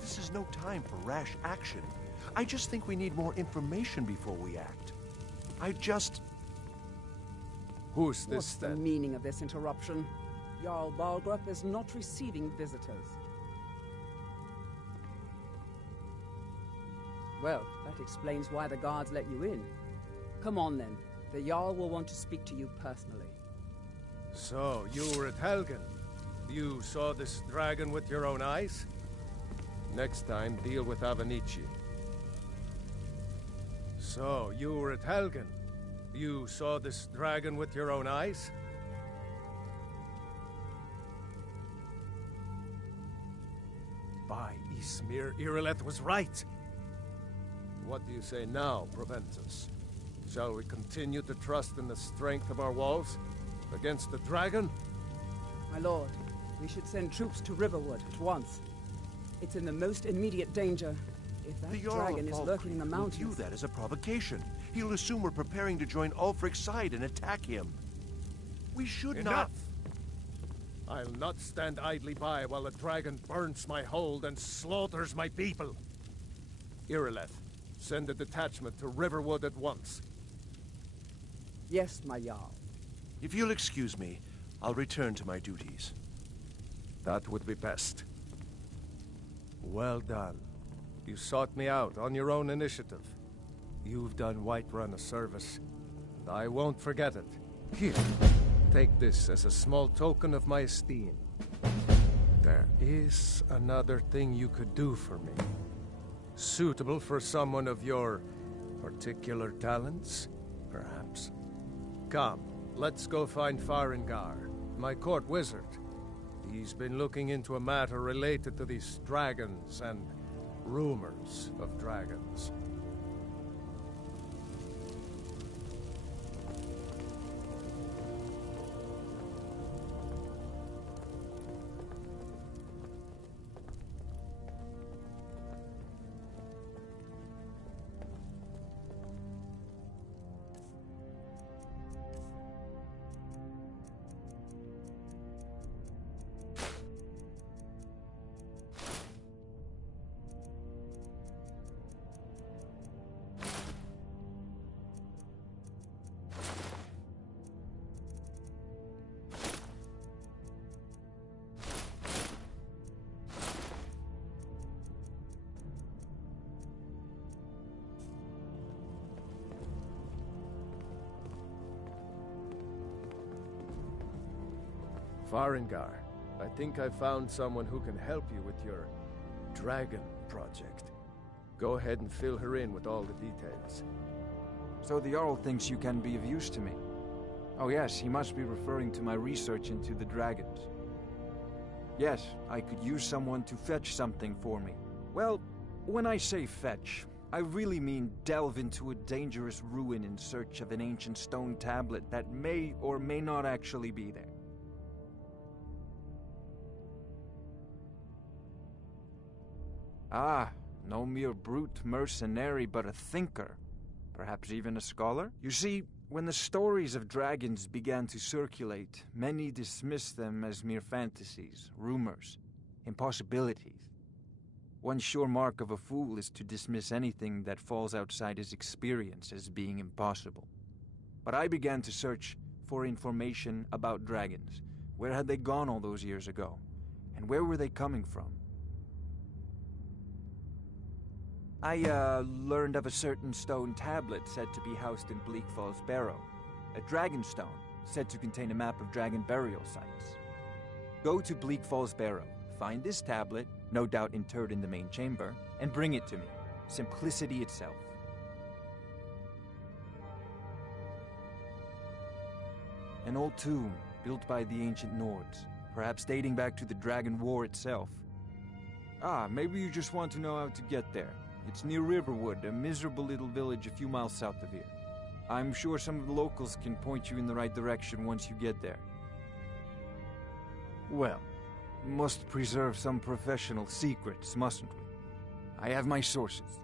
This is no time for rash action. I just think we need more information before we act. Who's this What's the then? meaning of this interruption? Jarl Balgruuf is not receiving visitors. Well, that explains why the guards let you in. Come on then. The Jarl will want to speak to you personally. So, you were at Helgen. You saw this dragon with your own eyes? Next time, deal with Avenici. So, you were at Helgen. You saw this dragon with your own eyes? By Ysmir, Irileth was right! What do you say now, Proventus? Shall we continue to trust in the strength of our walls? Against the dragon? My lord, we should send troops to Riverwood at once. It's in the most immediate danger. If that dragon is lurking in the mountains... will view that as a provocation. He'll assume we're preparing to join Ulfric's side and attack him. We should Enough! I'll not stand idly by while the dragon burns my hold and slaughters my people. Irileth, send a detachment to Riverwood at once. Yes, my Jarl. If you'll excuse me, I'll return to my duties. That would be best. Well done. You sought me out on your own initiative. You've done Whiterun a service, and I won't forget it. Here, take this as a small token of my esteem. There is another thing you could do for me. Suitable for someone of your particular talents, perhaps. Come, let's go find Farengar, my court wizard. He's been looking into a matter related to these dragons and rumors of dragons. Farengar, I think I found someone who can help you with your dragon project. Go ahead and fill her in with all the details. So the Jarl thinks you can be of use to me. Oh yes, he must be referring to my research into the dragons. Yes, I could use someone to fetch something for me. Well, when I say fetch, I really mean delve into a dangerous ruin in search of an ancient stone tablet that may or may not actually be there. Ah, no mere brute mercenary, but a thinker. Perhaps even a scholar? You see, when the stories of dragons began to circulate, many dismissed them as mere fantasies, rumors, impossibilities. One sure mark of a fool is to dismiss anything that falls outside his experience as being impossible. But I began to search for information about dragons. Where had they gone all those years ago? And where were they coming from? I learned of a certain stone tablet said to be housed in Bleak Falls Barrow. A dragon stone said to contain a map of dragon burial sites. Go to Bleak Falls Barrow, find this tablet, no doubt interred in the main chamber, and bring it to me. Simplicity itself. An old tomb built by the ancient Nords, perhaps dating back to the Dragon War itself. Ah, maybe you just want to know how to get there. It's near Riverwood, a miserable little village a few miles south of here. I'm sure some of the locals can point you in the right direction once you get there. Well, must preserve some professional secrets, mustn't we? I have my sources.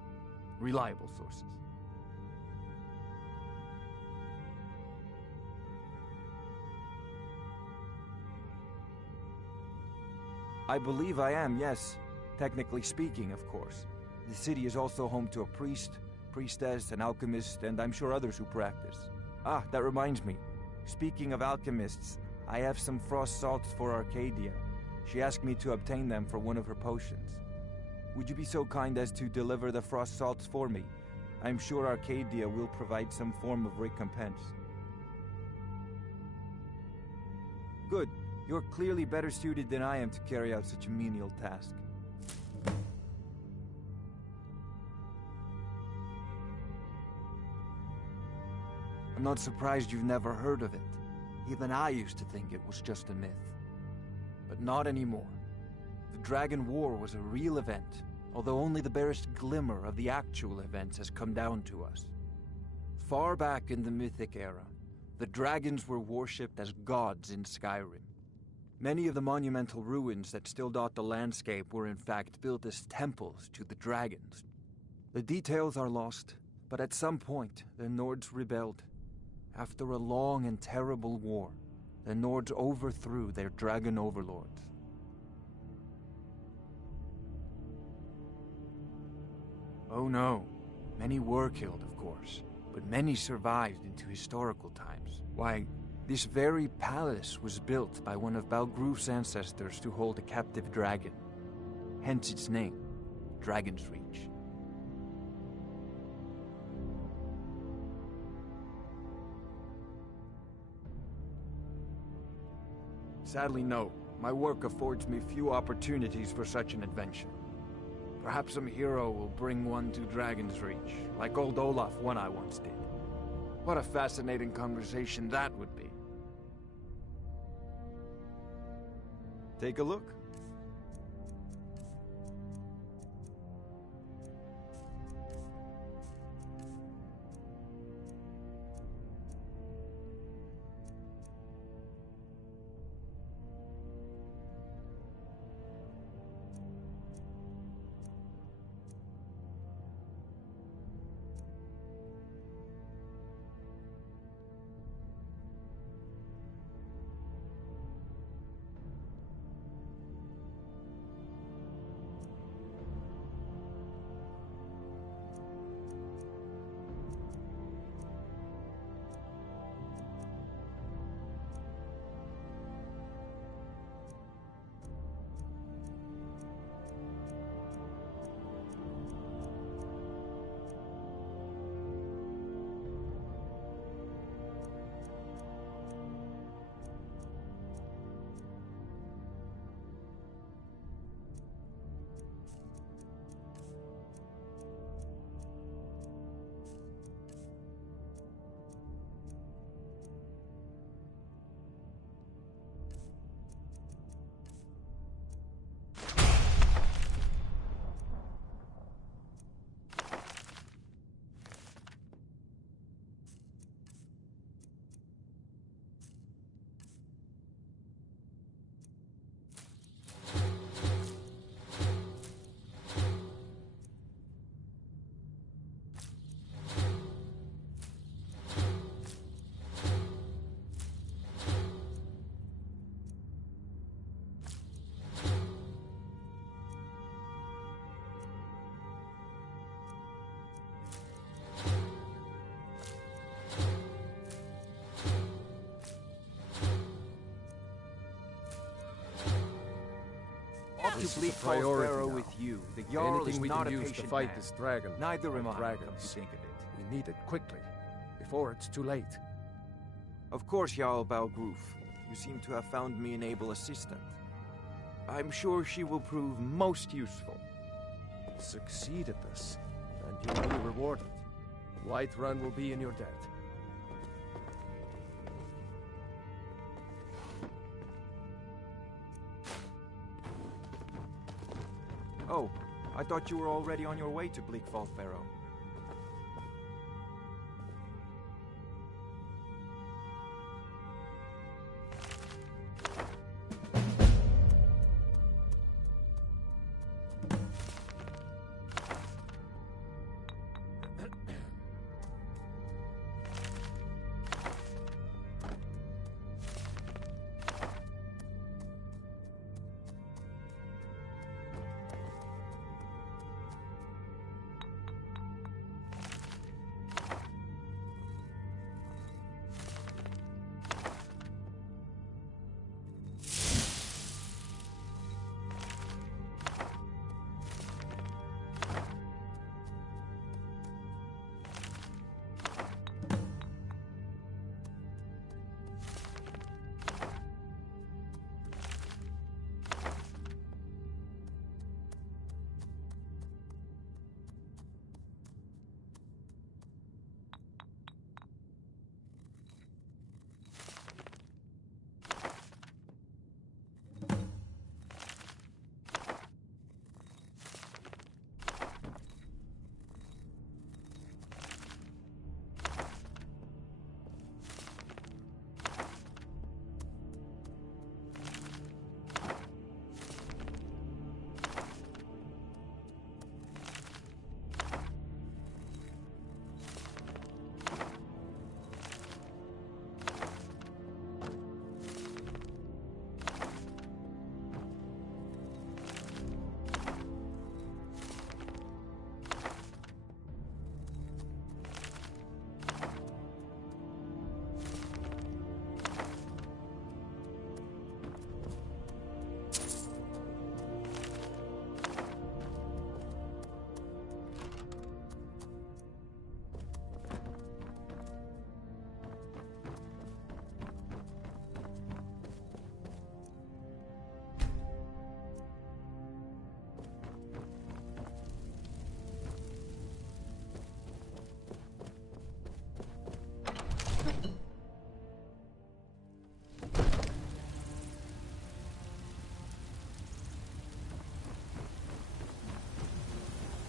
Reliable sources. I believe I am, yes. Technically speaking, of course. The city is also home to a priest, priestess, an alchemist, and I'm sure others who practice. Ah, that reminds me. Speaking of alchemists, I have some frost salts for Arcadia. She asked me to obtain them for one of her potions. Would you be so kind as to deliver the frost salts for me? I'm sure Arcadia will provide some form of recompense. Good. You're clearly better suited than I am to carry out such a menial task. I'm not surprised you've never heard of it. Even I used to think it was just a myth. But not anymore. The Dragon War was a real event, although only the barest glimmer of the actual events has come down to us. Far back in the Mythic era, the dragons were worshipped as gods in Skyrimm. Many of the monumental ruins that still dot the landscape were in fact built as temples to the dragons. The details are lost, but at some point the Nords rebelled. After a long and terrible war, the Nords overthrew their dragon overlords. Oh no, many were killed, of course, but many survived into historical times. Why, this very palace was built by one of Balgroof's ancestors to hold a captive dragon. Hence its name, Dragon's Reach. Sadly, no. My work affords me few opportunities for such an adventure. Perhaps some hero will bring one to Dragon's Reach, like old Olaf one I once did. What a fascinating conversation that would be. Take a look. to This is Bleak a Falls priority Barrow now. with you. The Jarl Anything is we not can a use to patient fight man. this dragon. Neither am or I, come dragons. to think of it. We need it quickly, before it's too late. Of course, Jarl Balgroof. You seem to have found me an able assistant. I'm sure she will prove most useful. Succeed at this, and you will be rewarded. Whiterun will be in your debt. Oh, I thought you were already on your way to Bleak Falls Barrow.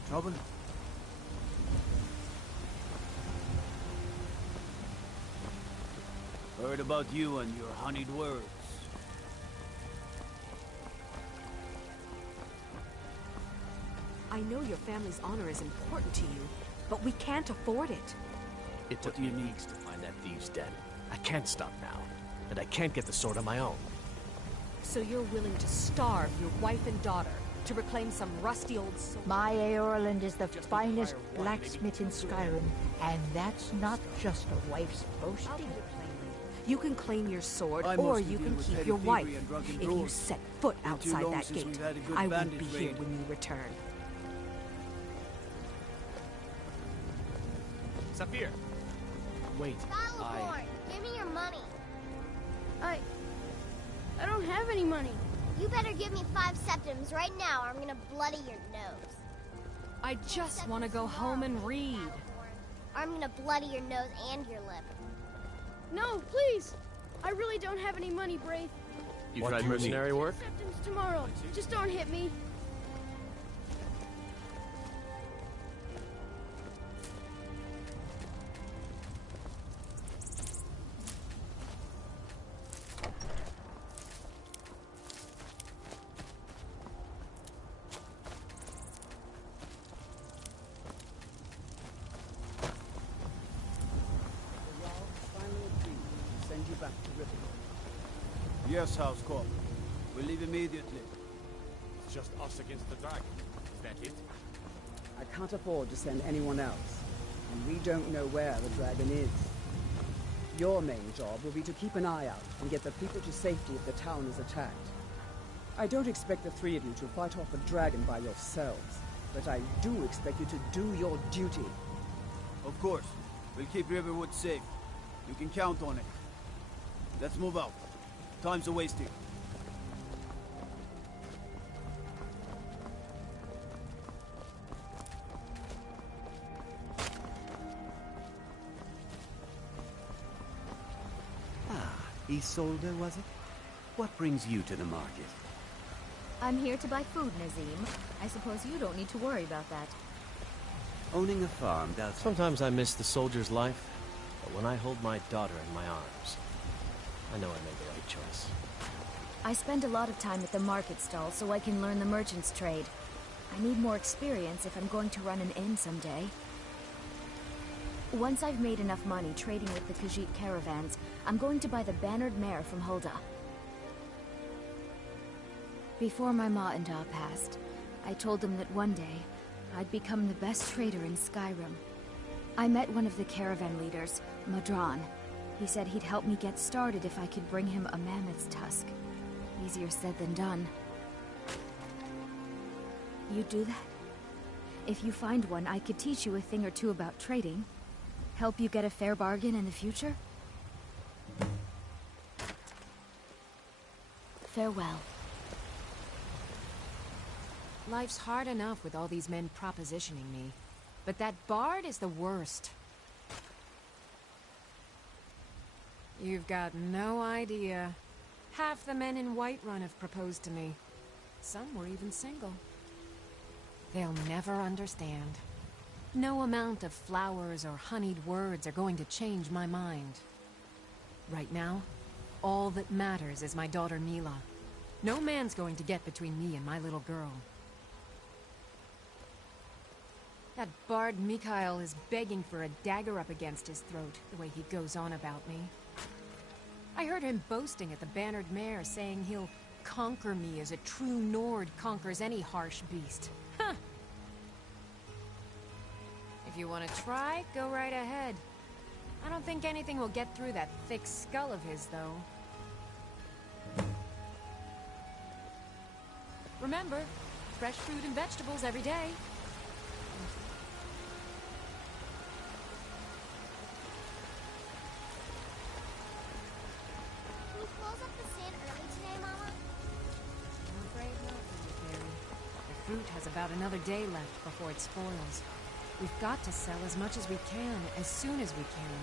Trouble? Heard about you and your honeyed words. I know your family's honor is important to you, but we can't afford it. It took me weeks to find that thieves' den. I can't stop now, and I can't get the sword on my own. So you're willing to starve your wife and daughter to reclaim some rusty old sword? My Eorland is the finest blacksmith in Skyrim, and that's not just a wife's boasting. You can claim your sword, I or mostly you deal can with keep petty your wife. thievery and drunken If you brawls. set foot Been too outside long that since gate, we've had a good I won't bandit be here raid. when you return. Saphir! Wait, Battleborn, give me your money. I don't have any money. You better give me 5 septims right now, or I'm gonna bloody your nose. I just want to go home and read. Or I'm gonna bloody your nose and your lip. No, please! I really don't have any money, Braith. You tried mercenary work? Septims tomorrow. Just don't hit me. Send you back to Riverwood. Yes, House Corp. We leave immediately. It's just us against the dragon. Is that it? I can't afford to send anyone else, and we don't know where the dragon is. Your main job will be to keep an eye out and get the people to safety if the town is attacked. I don't expect the three of you to fight off a dragon by yourselves, but I do expect you to do your duty. Of course. We'll keep Riverwood safe. You can count on it. Let's move out. Time's a wasting. Isolde, was it? What brings you to the market? I'm here to buy food, Nazim. I suppose you don't need to worry about that. Owning a farm does... Sometimes I miss the soldier's life, but when I hold my daughter in my arms, I know I made the right choice. I spend a lot of time at the market stall so I can learn the merchant's trade. I need more experience if I'm going to run an inn someday. Once I've made enough money trading with the Khajiit caravans, I'm going to buy the bannered mare from Hulda. Before my ma and Da passed, I told them that one day, I'd become the best trader in Skyrimm. I met one of the caravan leaders, Madran. He said he'd help me get started if I could bring him a mammoth's tusk. Easier said than done. You'd do that? If you find one, I could teach you a thing or two about trading. Help you get a fair bargain in the future? Farewell. Life's hard enough with all these men propositioning me. But that bard is the worst. You've got no idea. Half the men in Whiterun have proposed to me. Some were even single. They'll never understand. No amount of flowers or honeyed words are going to change my mind. Right now, all that matters is my daughter Mila. No man's going to get between me and my little girl. That bard Mikhail is begging for a dagger up against his throat, the way he goes on about me. I heard him boasting at the bannered mare, saying he'll conquer me as a true Nord conquers any harsh beast. Huh! If you want to try, go right ahead. I don't think anything will get through that thick skull of his, though. Remember, fresh fruit and vegetables every day. Can you close up the stand early today, Mama? I'm afraid not, Fairy. The fruit has about another day left before it spoils. We've got to sell as much as we can, as soon as we can.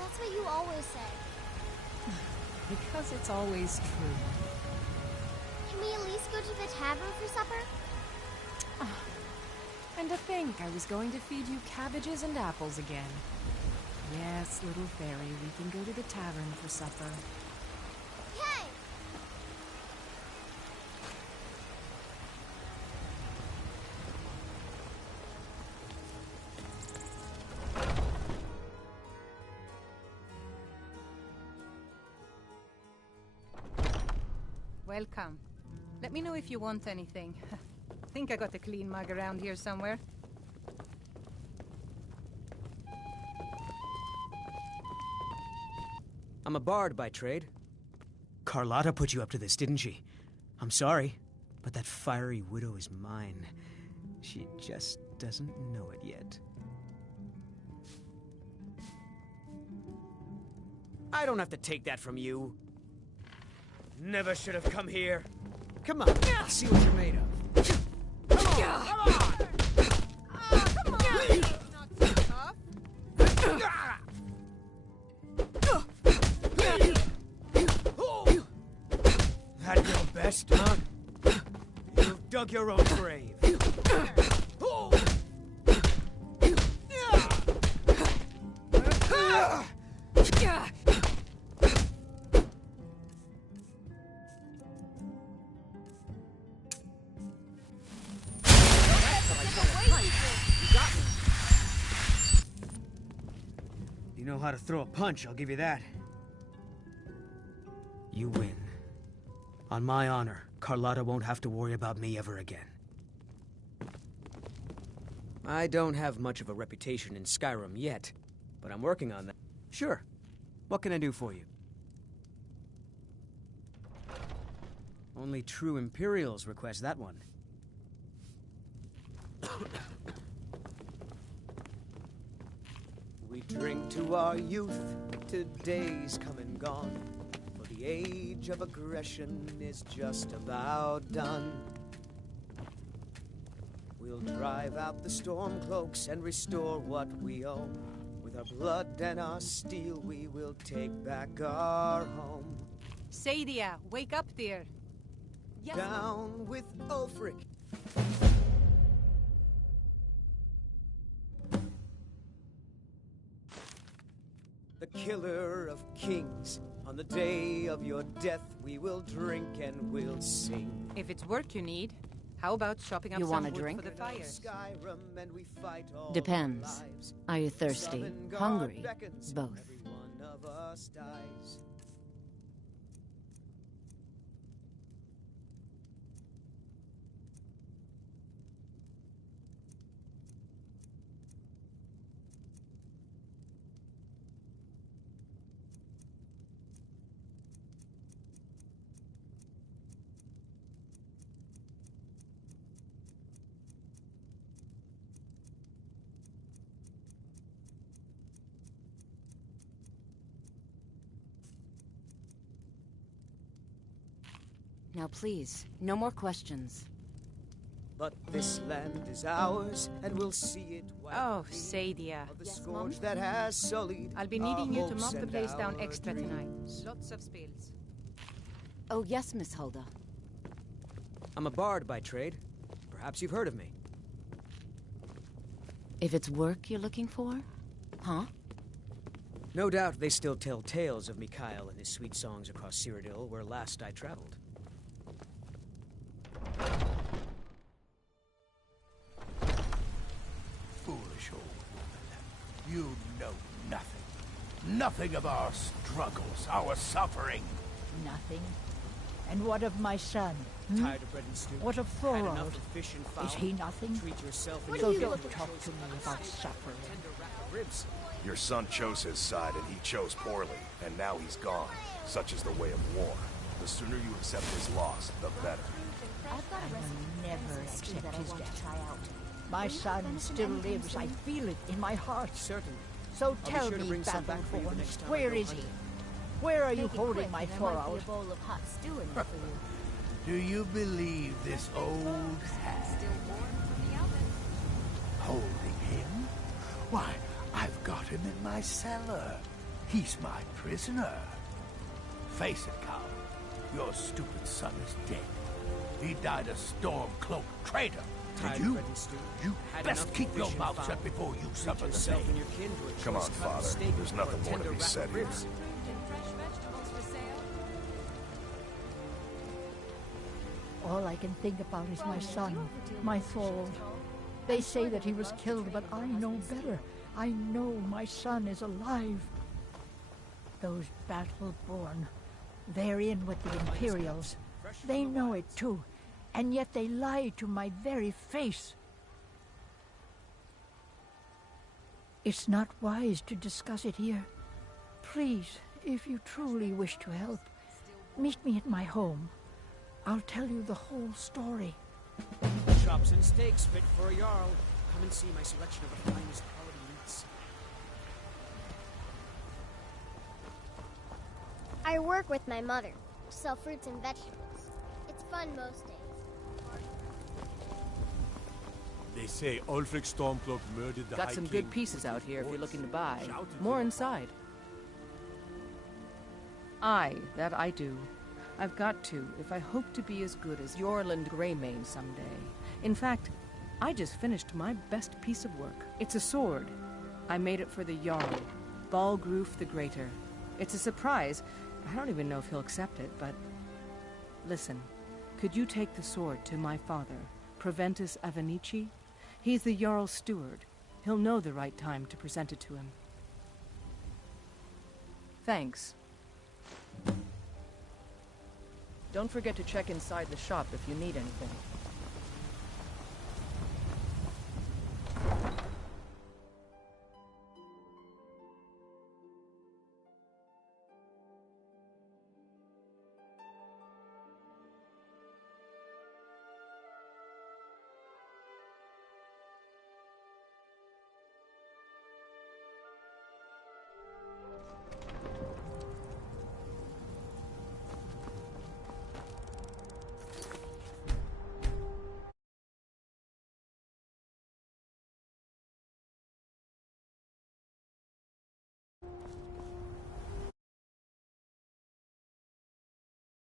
That's what you always say. Because it's always true. Can we at least go to the tavern for supper? And to think I was going to feed you cabbages and apples again. Yes, little fairy, we can go to the tavern for supper. Yay! Welcome. Let me know if you want anything. I think I got a clean mug around here somewhere. I'm a bard by trade. Carlotta put you up to this, didn't she? I'm sorry, but that fiery widow is mine. She just doesn't know it yet. I don't have to take that from you. Never should have come here. Come on, I'll see what you're made of. Come on! Come on! Come on! Not so tough. That your best, huh? You've dug your own grave. You know how to throw a punch, I'll give you that. You win. On my honor, Carlotta won't have to worry about me ever again. I don't have much of a reputation in Skyrimm yet, but I'm working on that. Sure. What can I do for you? Only true Imperials request that one. We drink to our youth, to days come and gone, for the age of aggression is just about done. We'll drive out the Stormcloaks and restore what we own. With our blood and our steel, we will take back our home. Sadia, wake up, dear. Yes, down with Ulfric. The killer of kings. On the day of your death, we will drink and we'll sing. If it's work you need, how about shopping up You some want a wood drink? for the fire? Skyrimm and we fight all Depends. Are you thirsty? Hungry? Both. Every one of us dies. Now please, no more questions. But this land is ours, and we'll see it. Oh, Sadia. Of the scourge that has sullied. I'll be needing you to mop the and place down our extra tonight. dreams. Lots of spills. Oh, yes, Miss Hulda. I'm a bard by trade. Perhaps you've heard of me. If it's work you're looking for? Huh? No doubt they still tell tales of Mikhail and his sweet songs across Cyrodiil, where last I traveled. Foolish old woman. You know nothing. Nothing of our struggles, our suffering. Nothing. And what of my son? Tired of bread and stew? What of Had Thorald? enough of fish and fowl? Is he nothing? Treat yourself and So your don't children. talk to me about suffering. Tender rack of ribs. Your son chose his side, and he chose poorly, and now he's gone. Such is the way of war. The sooner you accept his loss, the better. I will never accept his death. My son still lives. I feel it in my heart. Certainly. So I'll tell be sure to me, bring some back for you the Battleborn, next time I where go is he? hunting. Where are you holding my Thorald? bowl of hot stew in there for you. Do you believe this old hag? Holding him? Why, I've got him in my cellar. He's my prisoner. Face it, Carl. Your stupid son is dead. He died a Stormcloak traitor. Tired And you, bread and stew? you Had best enough keep of your fish and mouth fowl? shut before you Treat suffer the yourself same. and your kin to a Come choice on, cut of Father. steak There's or nothing a more to tender be rack said of here. ribs. All I can think about is my son, my Thorald. They say that he was killed, but I know better. I know my son is alive. Those Battleborn, they're in with the Imperials. They know it too, and yet they lie to my very face. It's not wise to discuss it here. Please, if you truly wish to help, meet me at my home. I'll tell you the whole story. Chops and steaks fit for a Jarl. Come and see my selection of the finest quality meats. I work with my mother. Sell fruits and vegetables. It's fun most days. They say Ulfric Stormcloak murdered the Got High some King good pieces out here if you're looking to buy. Shouted More him. inside. Aye, that I do. I've got to, if I hope to be as good as Yorland Greymane someday. In fact, I just finished my best piece of work. It's a sword. I made it for the Jarl, Balgroof the Greater. It's a surprise. I don't even know if he'll accept it, but... Listen, could you take the sword to my father, Proventus Avenici? He's the Jarl's steward. He'll know the right time to present it to him. Thanks. Don't forget to check inside the shop if you need anything.